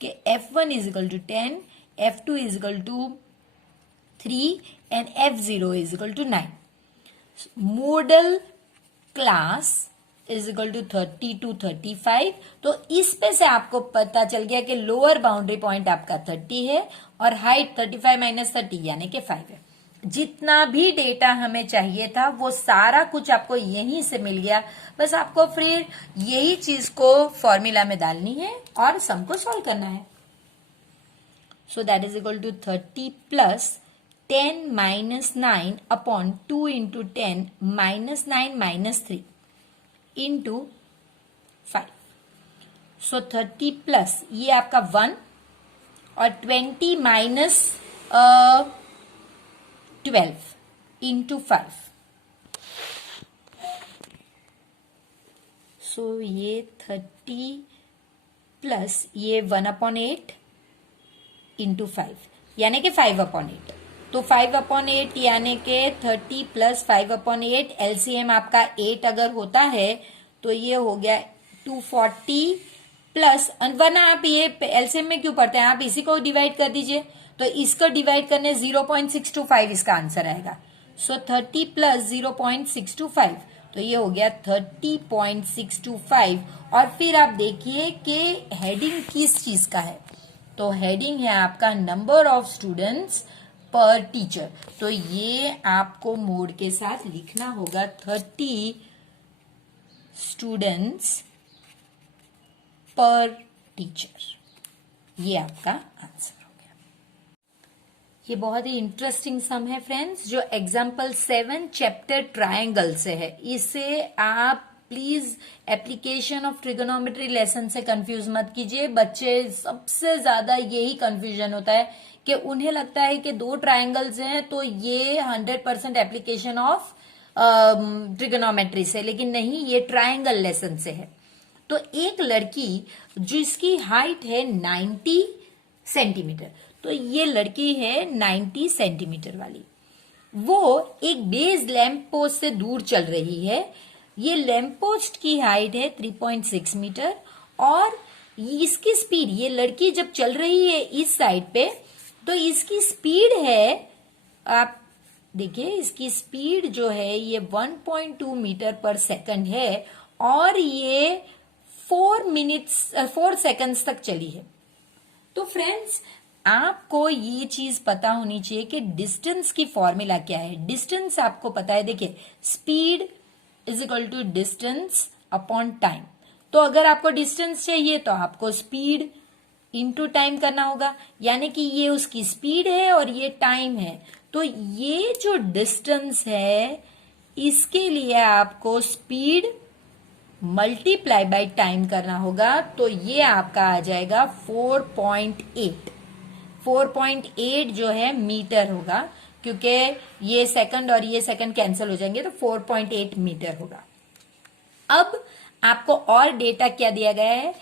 कि F1 is equal to 10, F2 is equal to 3 and F0 is equal to 9। Modal class is equal to 30 to 35। तो इस पे से आपको पता चल गया कि लोअर बाउंड्री पॉइंट आपका 30 है और हाइट 35 माइनस 30 यानी कि 5 है। जितना भी डेटा हमें चाहिए था वो सारा कुछ आपको यहीं से मिल गया। बस आपको फिर यही चीज को फॉर्मूला में डालनी है और सम को सॉल्व करना है। So that is equal to 30 plus 10 minus 9 upon 2 into 10 minus 9 minus 3 into 5। So 30 plus ये आपका 1 और 20 माइनस 12 इंटू 5। सो ये 30 प्लस ये 1/8 इंटू 5 यानी कि 5/8। तो 5/8 यानी कि 30 प्लस 5/8 एलसीएम आपका 8 अगर होता है तो ये हो गया 240 प्लस 1। आप ये एलसीएम में क्यों पढ़ते हैं, आप इसी को डिवाइड कर दीजिए। तो इसको डिवाइड करने 0.625 इसका आंसर आएगा। सो 30 प्लस 0.625 तो ये हो गया 30.625। और फिर आप देखिए कि हेडिंग किस चीज का है, तो हेडिंग है आपका नंबर ऑफ स्टूडेंट्स पर टीचर। तो ये आपको मोड के साथ लिखना होगा 30 स्टूडेंट्स पर टीचर। ये आपका आंसर हो गया। ये बहुत ही इंटरेस्टिंग सम है फ्रेंड्स, जो एग्जाम्पल 7 चैप्टर ट्रायंगल से है। इसे आप please application of trigonometry lesson से कंफ्यूज मत कीजिए। बच्चे सबसे ज्यादा यही कंफ्यूजन होता है कि उन्हें लगता है कि 2 ट्रायंगल्स हैं तो ये 100% एप्लीकेशन ऑफ ट्रिगोनोमेट्री से, लेकिन नहीं, ये ट्रायंगल लेसन से है। तो एक लड़की जिसकी हाइट है 90 सेंटीमीटर, तो ये लड़की है 90 सेंटीमीटर वाली, वो एक बेस लैंप पोस्ट से दूर चल रही है। ये लैंप पोस्ट की हाइट है 3.6 मीटर और इसकी स्पीड, ये लड़की जब चल रही है इस साइड पे, तो इसकी स्पीड है, आप देखिए इसकी स्पीड जो है ये 1.2 मीटर पर सेकंड है और ये 4 सेकंड्स तक चली है। तो फ्रेंड्स आपको ये चीज पता होनी चाहिए कि डिस्टेंस की फॉर्मूला क्या है। डिस्टेंस आपको पता है, देखिए speed is equal to distance upon time. तो अगर आपको डिस्टेंस चाहिए तो आपको स्पीड इंटू टाइम करना होगा, यानी कि ये उसकी स्पीड है और ये टाइम है। तो ये जो डिस्टेंस है इसके लिए आपको स्पीड मल्टीप्लाई बाय टाइम करना होगा, तो ये आपका आ जाएगा 4.8। 4.8 जो है मीटर होगा, क्योंकि ये सेकंड और ये सेकंड कैंसिल हो जाएंगे, तो 4.8 मीटर होगा। अब आपको और डेटा क्या दिया गया है,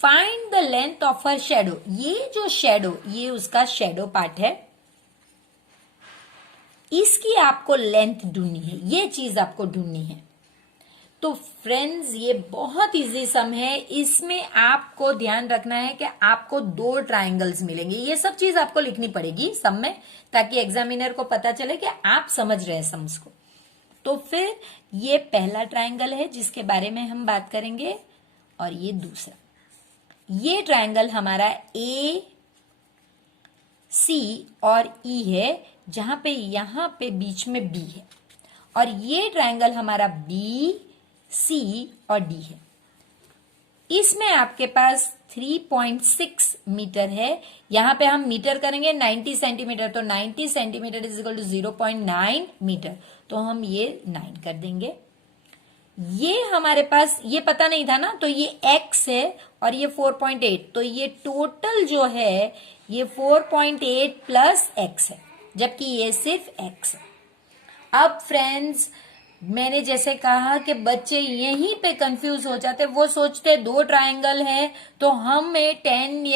find the length of her shadow. ये जो शेडो, ये उसका शेडो पार्ट है, इसकी आपको लेंथ ढूंढनी है, ये चीज आपको ढूंढनी है। तो फ्रेंड्स ये बहुत इजी सम है, इसमें आपको ध्यान रखना है कि आपको 2 ट्राइंगल्स मिलेंगे। ये सब चीज आपको लिखनी पड़ेगी सम में, ताकि एग्जामिनर को पता चले कि आप समझ रहे हैं सम्स को। तो फिर ये पहला ट्राइंगल है जिसके बारे में हम बात करेंगे, और ये दूसरा। ये ट्राइंगल हमारा ए सी और ई है, जहां पे यहां पे बीच में बी है, और ये ट्राइंगल हमारा बी सी और डी है। इसमें आपके पास 3.6 मीटर है। यहां पे हम मीटर करेंगे 90 सेंटीमीटर, तो 90 centimetre is equal to 0.9 metre, तो हम ये 9 कर देंगे। ये हमारे पास ये पता नहीं था ना, तो ये x है और ये 4.8, तो ये टोटल जो है ये 4.8 प्लस x है, जबकि ये सिर्फ x है। अब फ्रेंड्स मैंने जैसे कहा कि बच्चे यहीं पे कंफ्यूज हो जाते, वो सोचते 2 ट्रायंगल है तो हमें tan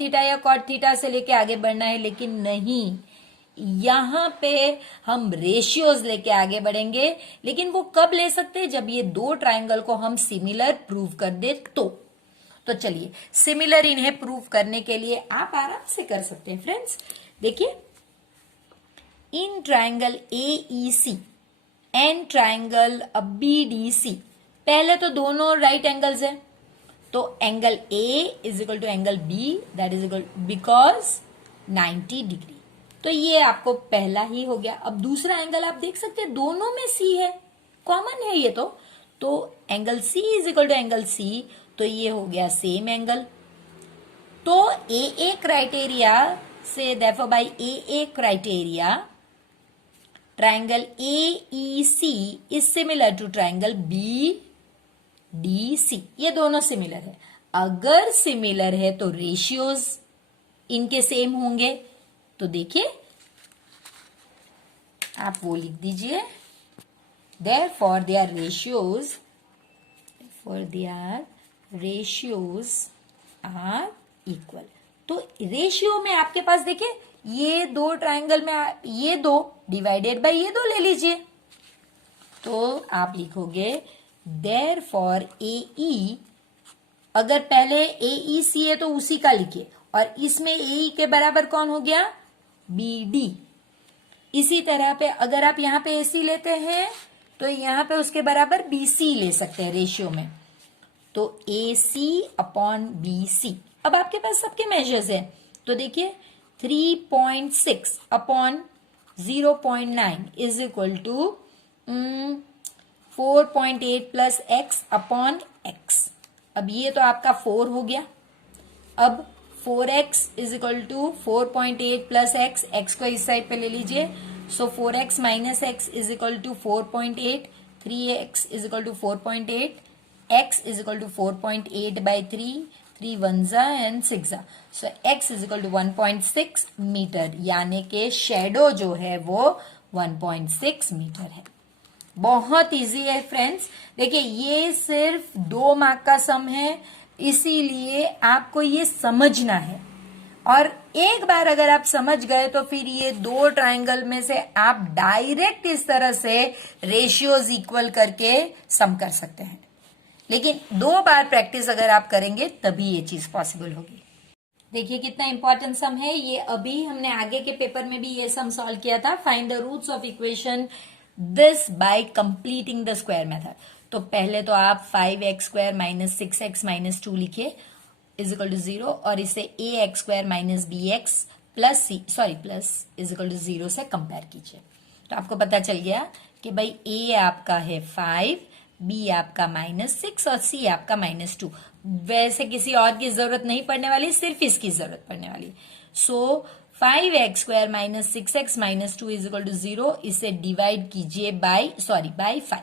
थीटा या cot थीटा से लेके आगे बढ़ना है, लेकिन नहीं, यहां पे हम रेशियोज लेके आगे बढ़ेंगे। लेकिन वो कब ले सकते हैं, जब ये 2 ट्रायंगल को हम सिमिलर प्रूव कर दे तो चलिए सिमिलर इन्हें प्रूव करने के लिए आप आराम से कर सकते हैं। फ्रेंड्स देखिए, in triangle AEC and triangle BDC, पहले तो दोनों राइट एंगल्स है, तो angle A is equal to angle B, that is equal because 90 degree, तो ये आपको पहला ही हो गया। अब दूसरा एंगल आप देख सकते हैं, दोनों में C है, कॉमन है ये तो angle C is equal to angle C, तो ये हो गया सेम एंगल। तो AA क्राइटेरिया से therefore by AA criteria triangle AEC is similar to triangle BDC, ये दोनों सिमिलर है। अगर सिमिलर है तो रेशियोज इनके सेम होंगे, तो देखिए आप वो लिख दीजिए, therefore their ratios are equal। तो रेशियो में आपके पास देखिए, ये 2 ट्रायंगल में ये 2 डिवाइडेड बाय ये 2 ले लीजिए, तो आप लिखोगे therefore AE, अगर पहले AEC है तो उसी का लिखिए, और इसमें AE के बराबर कौन हो गया, BD। इसी तरह पे अगर आप यहाँ पे AC लेते हैं तो यहाँ पे उसके बराबर BC ले सकते हैं रेशियो में, तो AC अपॉन BC। अब आपके पास सबके मेजर्स हैं, तो देखिए 3.6 upon 0.9 is equal to 4.8 plus x upon x। अब ये तो आपका 4 हो गया। अब 4x is equal to 4.8 plus x, x को इस साइड पे ले लीजिए, so 4x minus x is equal to 4.8, 3x is equal to 4.8, x is equal to 4.8 by 3 1 and 6, so x is equal to 1.6 metre, यानी कि shadow जो है वो 1.6 मीटर है। बहुत इजी है फ्रेंड्स। देखिए ये सिर्फ 2 मार्क का सम है, इसीलिए आपको ये समझना है, और एक बार अगर आप समझ गए तो फिर ये 2 ट्रायंगल में से आप डायरेक्ट इस तरह से रेशियोज इक्वल करके सम कर सकते हैं। लेकिन 2 बार प्रैक्टिस अगर आप करेंगे तभी ये चीज पॉसिबल होगी। देखिए कितना इंपॉर्टेंट सम है ये, अभी हमने आगे के पेपर में भी ये सम सॉल्व किया था। Find the roots of equation this by completing the square method. तो पहले तो आप 5x square minus 6x minus 2 लिखिए इज इक्वल टू 0, और इसे ax square minus bx plus is equal to 0 से कंपेयर कीजिए। तो आपको पता चल गया कि भाई a आपका है 5, b आपका -6 और c आपका -2। वैसे किसी और की जरूरत नहीं पड़ने वाली, सिर्फ इसकी जरूरत पड़ने वाली। So 5x square minus 6x minus 2 is equal to 0, इसे डिवाइड कीजिए बाय 5,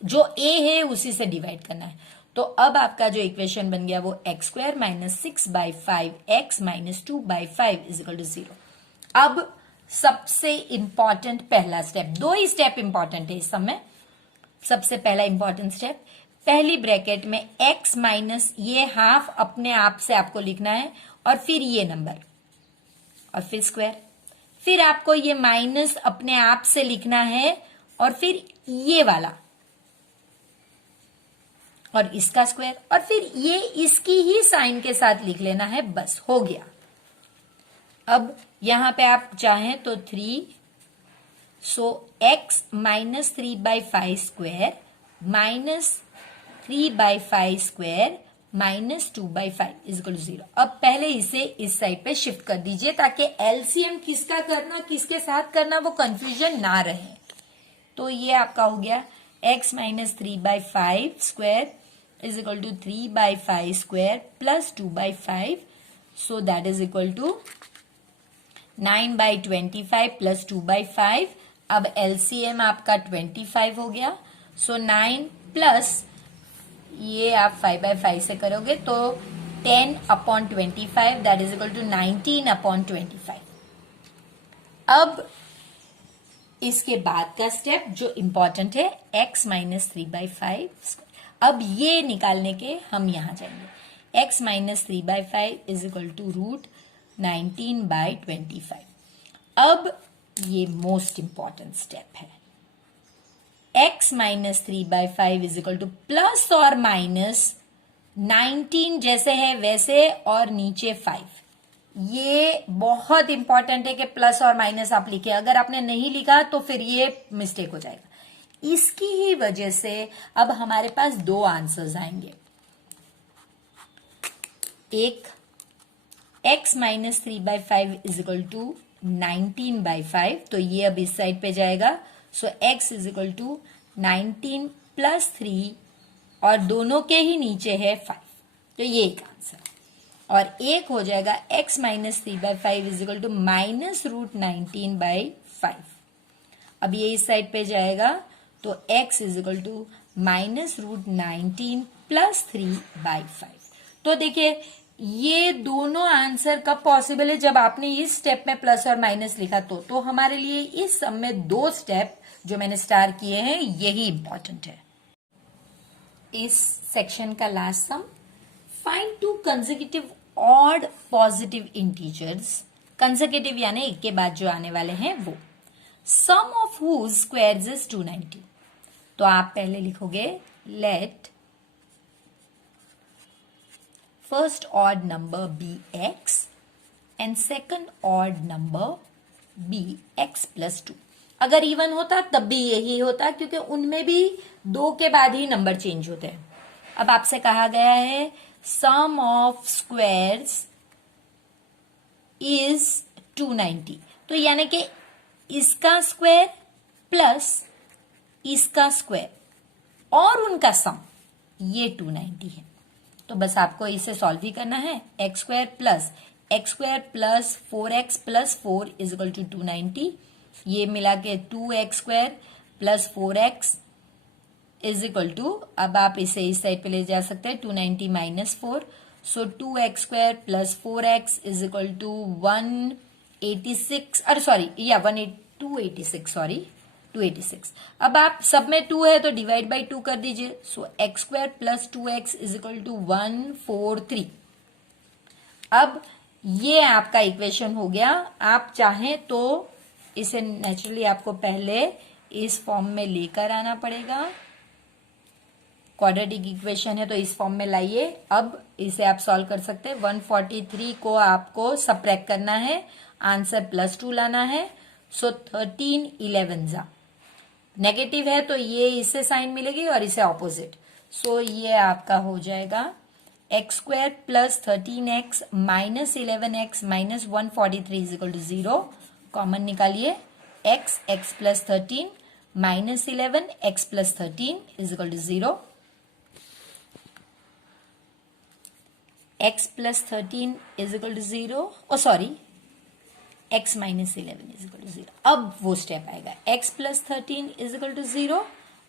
जो a है उसी से डिवाइड करना है। तो अब आपका जो इक्वेशन बन गया वो x square minus 6/5 x minus 2/5 is equal to 0। अब सबसे इंपॉर्टेंट पहला स्टेप, दो ही स्टेप इंपॉर्टेंट है इस समय। सबसे पहला इंपॉर्टेंट स्टेप, पहली ब्रैकेट में x माइनस ये हाफ अपने आप से आपको लिखना है, और फिर ये नंबर, और फिर स्क्वायर, फिर आपको ये माइनस अपने आप से लिखना है, और फिर ये वाला, और इसका स्क्वायर, और फिर ये इसकी ही साइन के साथ लिख लेना है, बस हो गया। अब यहां पे आप चाहें तो 3, so x minus 3/5 square minus 3/5 square minus 2/5 is equal to 0। अब पहले इसे इस साइड पे शिफ्ट कर दीजिए ताकि एलसीएम किसका करना किसके साथ करना वो कंफ्यूजन ना रहे। तो ये आपका हो गया x minus 3/5 square is equal to 3/5 square plus 2/5, so that is equal to 9/25 plus 2/5। अब एलसीएम आपका 25 हो गया, सो 9 प्लस ये आप 5/5 से करोगे तो 10/25 दैट इज इक्वल टू 19/25। अब इसके बाद का स्टेप जो इंपॉर्टेंट है x माइनस 3/5। अब ये निकालने के हम यहां जाएंगे, x minus 3/5 is equal to root 19/25। अब ये मोस्ट इंपॉर्टेंट स्टेप है, x minus 3/5 is equal to plus और माइनस 19 जैसे है वैसे और नीचे 5। ये बहुत इंपॉर्टेंट है कि प्लस और माइनस आप लिखे, अगर आपने नहीं लिखा तो फिर ये मिस्टेक हो जाएगा। इसकी ही वजह से अब हमारे पास दो आंसर्स आएंगे, एक x minus 3/5 is equal to 19/5, तो ये अब इस साइड पे जाएगा, so x is equal to 19 plus 3 और दोनों के ही नीचे है 5, तो ये एक आंसर। और एक हो जाएगा x minus 3/5 is equal to minus root 19/5। अब ये इस साइड पे जाएगा तो x is equal to minus root 19 plus 3/5। तो देखिए ये दोनों आंसर कब पॉसिबल है, जब आपने इस स्टेप में प्लस और माइनस लिखा तो हमारे लिए इस सम में दो स्टेप जो मैंने स्टार किए हैं यही इंपॉर्टेंट है। इस सेक्शन का last sum, find two consecutive odd positive integers, consecutive यानी एक के बाद जो आने वाले हैं वो, sum of whose squares is 290। तो आप पहले लिखोगे let first odd number be x and second odd number be x plus 2। अगर इवन होता तब भी यही होता क्योंकि उनमें भी दो के बाद ही नंबर चेंज होते हैं। अब आपसे कहा गया है सम ऑफ स्क्वायर्स इज 290, तो यानी कि इसका स्क्वायर प्लस इसका स्क्वायर और उनका सम ये 290 है। तो बस आपको इसे सॉल्व ही करना है, x square plus 4x plus 4 is equal to 290, ये मिला के 2x square plus 4x is equal to, अब आप इसे इस साइड पे ले जा सकते हैं 290 minus 4, so 2x square plus 4x is equal to 186, अरे सॉरी या 286। अब आप सब में 2 है तो डिवाइड बाई 2 कर दीजिए, so x square plus 2x is equal to 143। अब ये आपका इक्वेशन हो गया। आप चाहें तो इसे नेचुरली आपको पहले इस फॉर्म में लेकर आना पड़ेगा, क्वाड्रेटिक इक्वेशन है तो इस फॉर्म में लाइए। अब इसे आप सॉल्व कर सकते हैं, 143 को आपको सबट्रैक्ट करना है, आंसर +2 लाना है, सो 13 11 जा नेगेटिव है तो ये इससे साइन मिलेगी और इसे ऑपोजिट, सो ये आपका हो जाएगा x square plus 13x minus 11x minus 143 is equal to 0। Common निकालिए, x plus 13 minus 11 x plus 13 is equal to 0। x plus 13 is equal to 0, oh sorry x minus 11 is equal to 0। अब वो step आएगा x plus 13 is equal to 0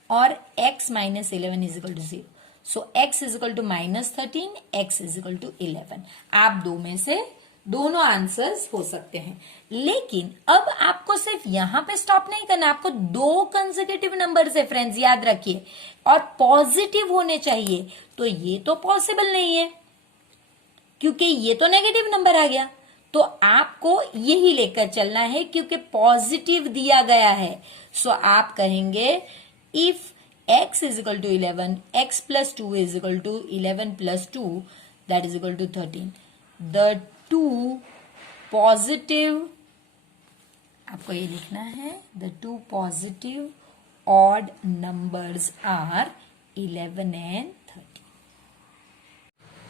और x minus 11 is equal to 0। So x is equal to minus 13, x is equal to 11। आप दो में से दोनों answers हो सकते हैं, लेकिन अब आपको सिर्फ यहां पे स्टॉप नहीं करना, आपको दो कंसेक्यूटिव नंबर्स है फ्रेंड्स, याद रखिए, और पॉजिटिव होने चाहिए। तो ये तो पॉसिबल नहीं है क्योंकि ये तो नेगेटिव नंबर आ गया, तो आपको यही लेकर चलना है क्योंकि पॉजिटिव दिया गया है। सो आप कहेंगे if x is equal to 11, x plus 2 is equal to 11 plus 2, that is equal to 13. The two positive, आपको ये लिखना है, the two positive odd numbers are 11 and 13.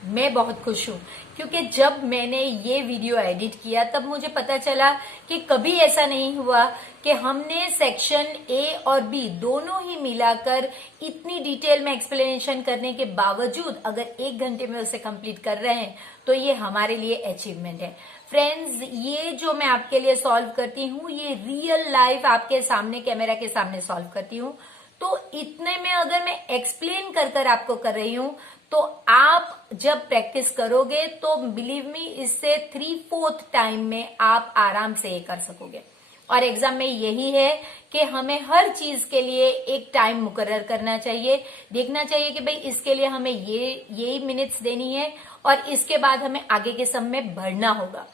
मैं बहुत खुश हूं क्योंकि जब मैंने ये वीडियो एडिट किया तब मुझे पता चला कि कभी ऐसा नहीं हुआ कि हमने सेक्शन ए और बी दोनों ही मिलाकर इतनी डिटेल में एक्सप्लेनेशन करने के बावजूद अगर 1 घंटे में उसे कंप्लीट कर रहे हैं तो ये हमारे लिए अचीवमेंट है। फ्रेंड्स, ये जो मैं आपके लिए सॉल्व करती हूँ ये रियल लाइफ आपके सामने, कैमरा के सामने सॉल्व करती हूँ। तो इतने में अगर मैं एक्सप्लेन कर आपको कर रही हूँ तो आप जब प्रैक्टिस करोगे तो बिलीव मी इससे 3/4 टाइम में आप आराम से ये कर सकोगे। और एग्जाम में यही है कि हमें हर चीज के लिए एक टाइम मुकर्रर करना चाहिए, देखना चाहिए कि भाई इसके लिए हमें यही मिनट्स देनी है और इसके बाद हमें आगे के सम में बढ़ना होगा।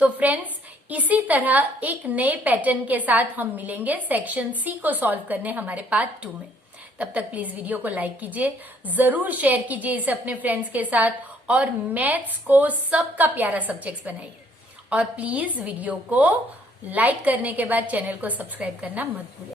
तो फ्रेंड्स, इसी तरह एक नए पैटर्न के साथ हम मिलेंगे सेक्शन सी को सॉल्व करने हमारे पार्ट 2 में। तब तक प्लीज वीडियो को लाइक कीजिए, जरूर शेयर कीजिए इसे अपने फ्रेंड्स के साथ और मैथ्स को सबका प्यारा सब्जेक्ट बनाइए। और प्लीज वीडियो को लाइक करने के बाद चैनल को सब्सक्राइब करना मत भूलें।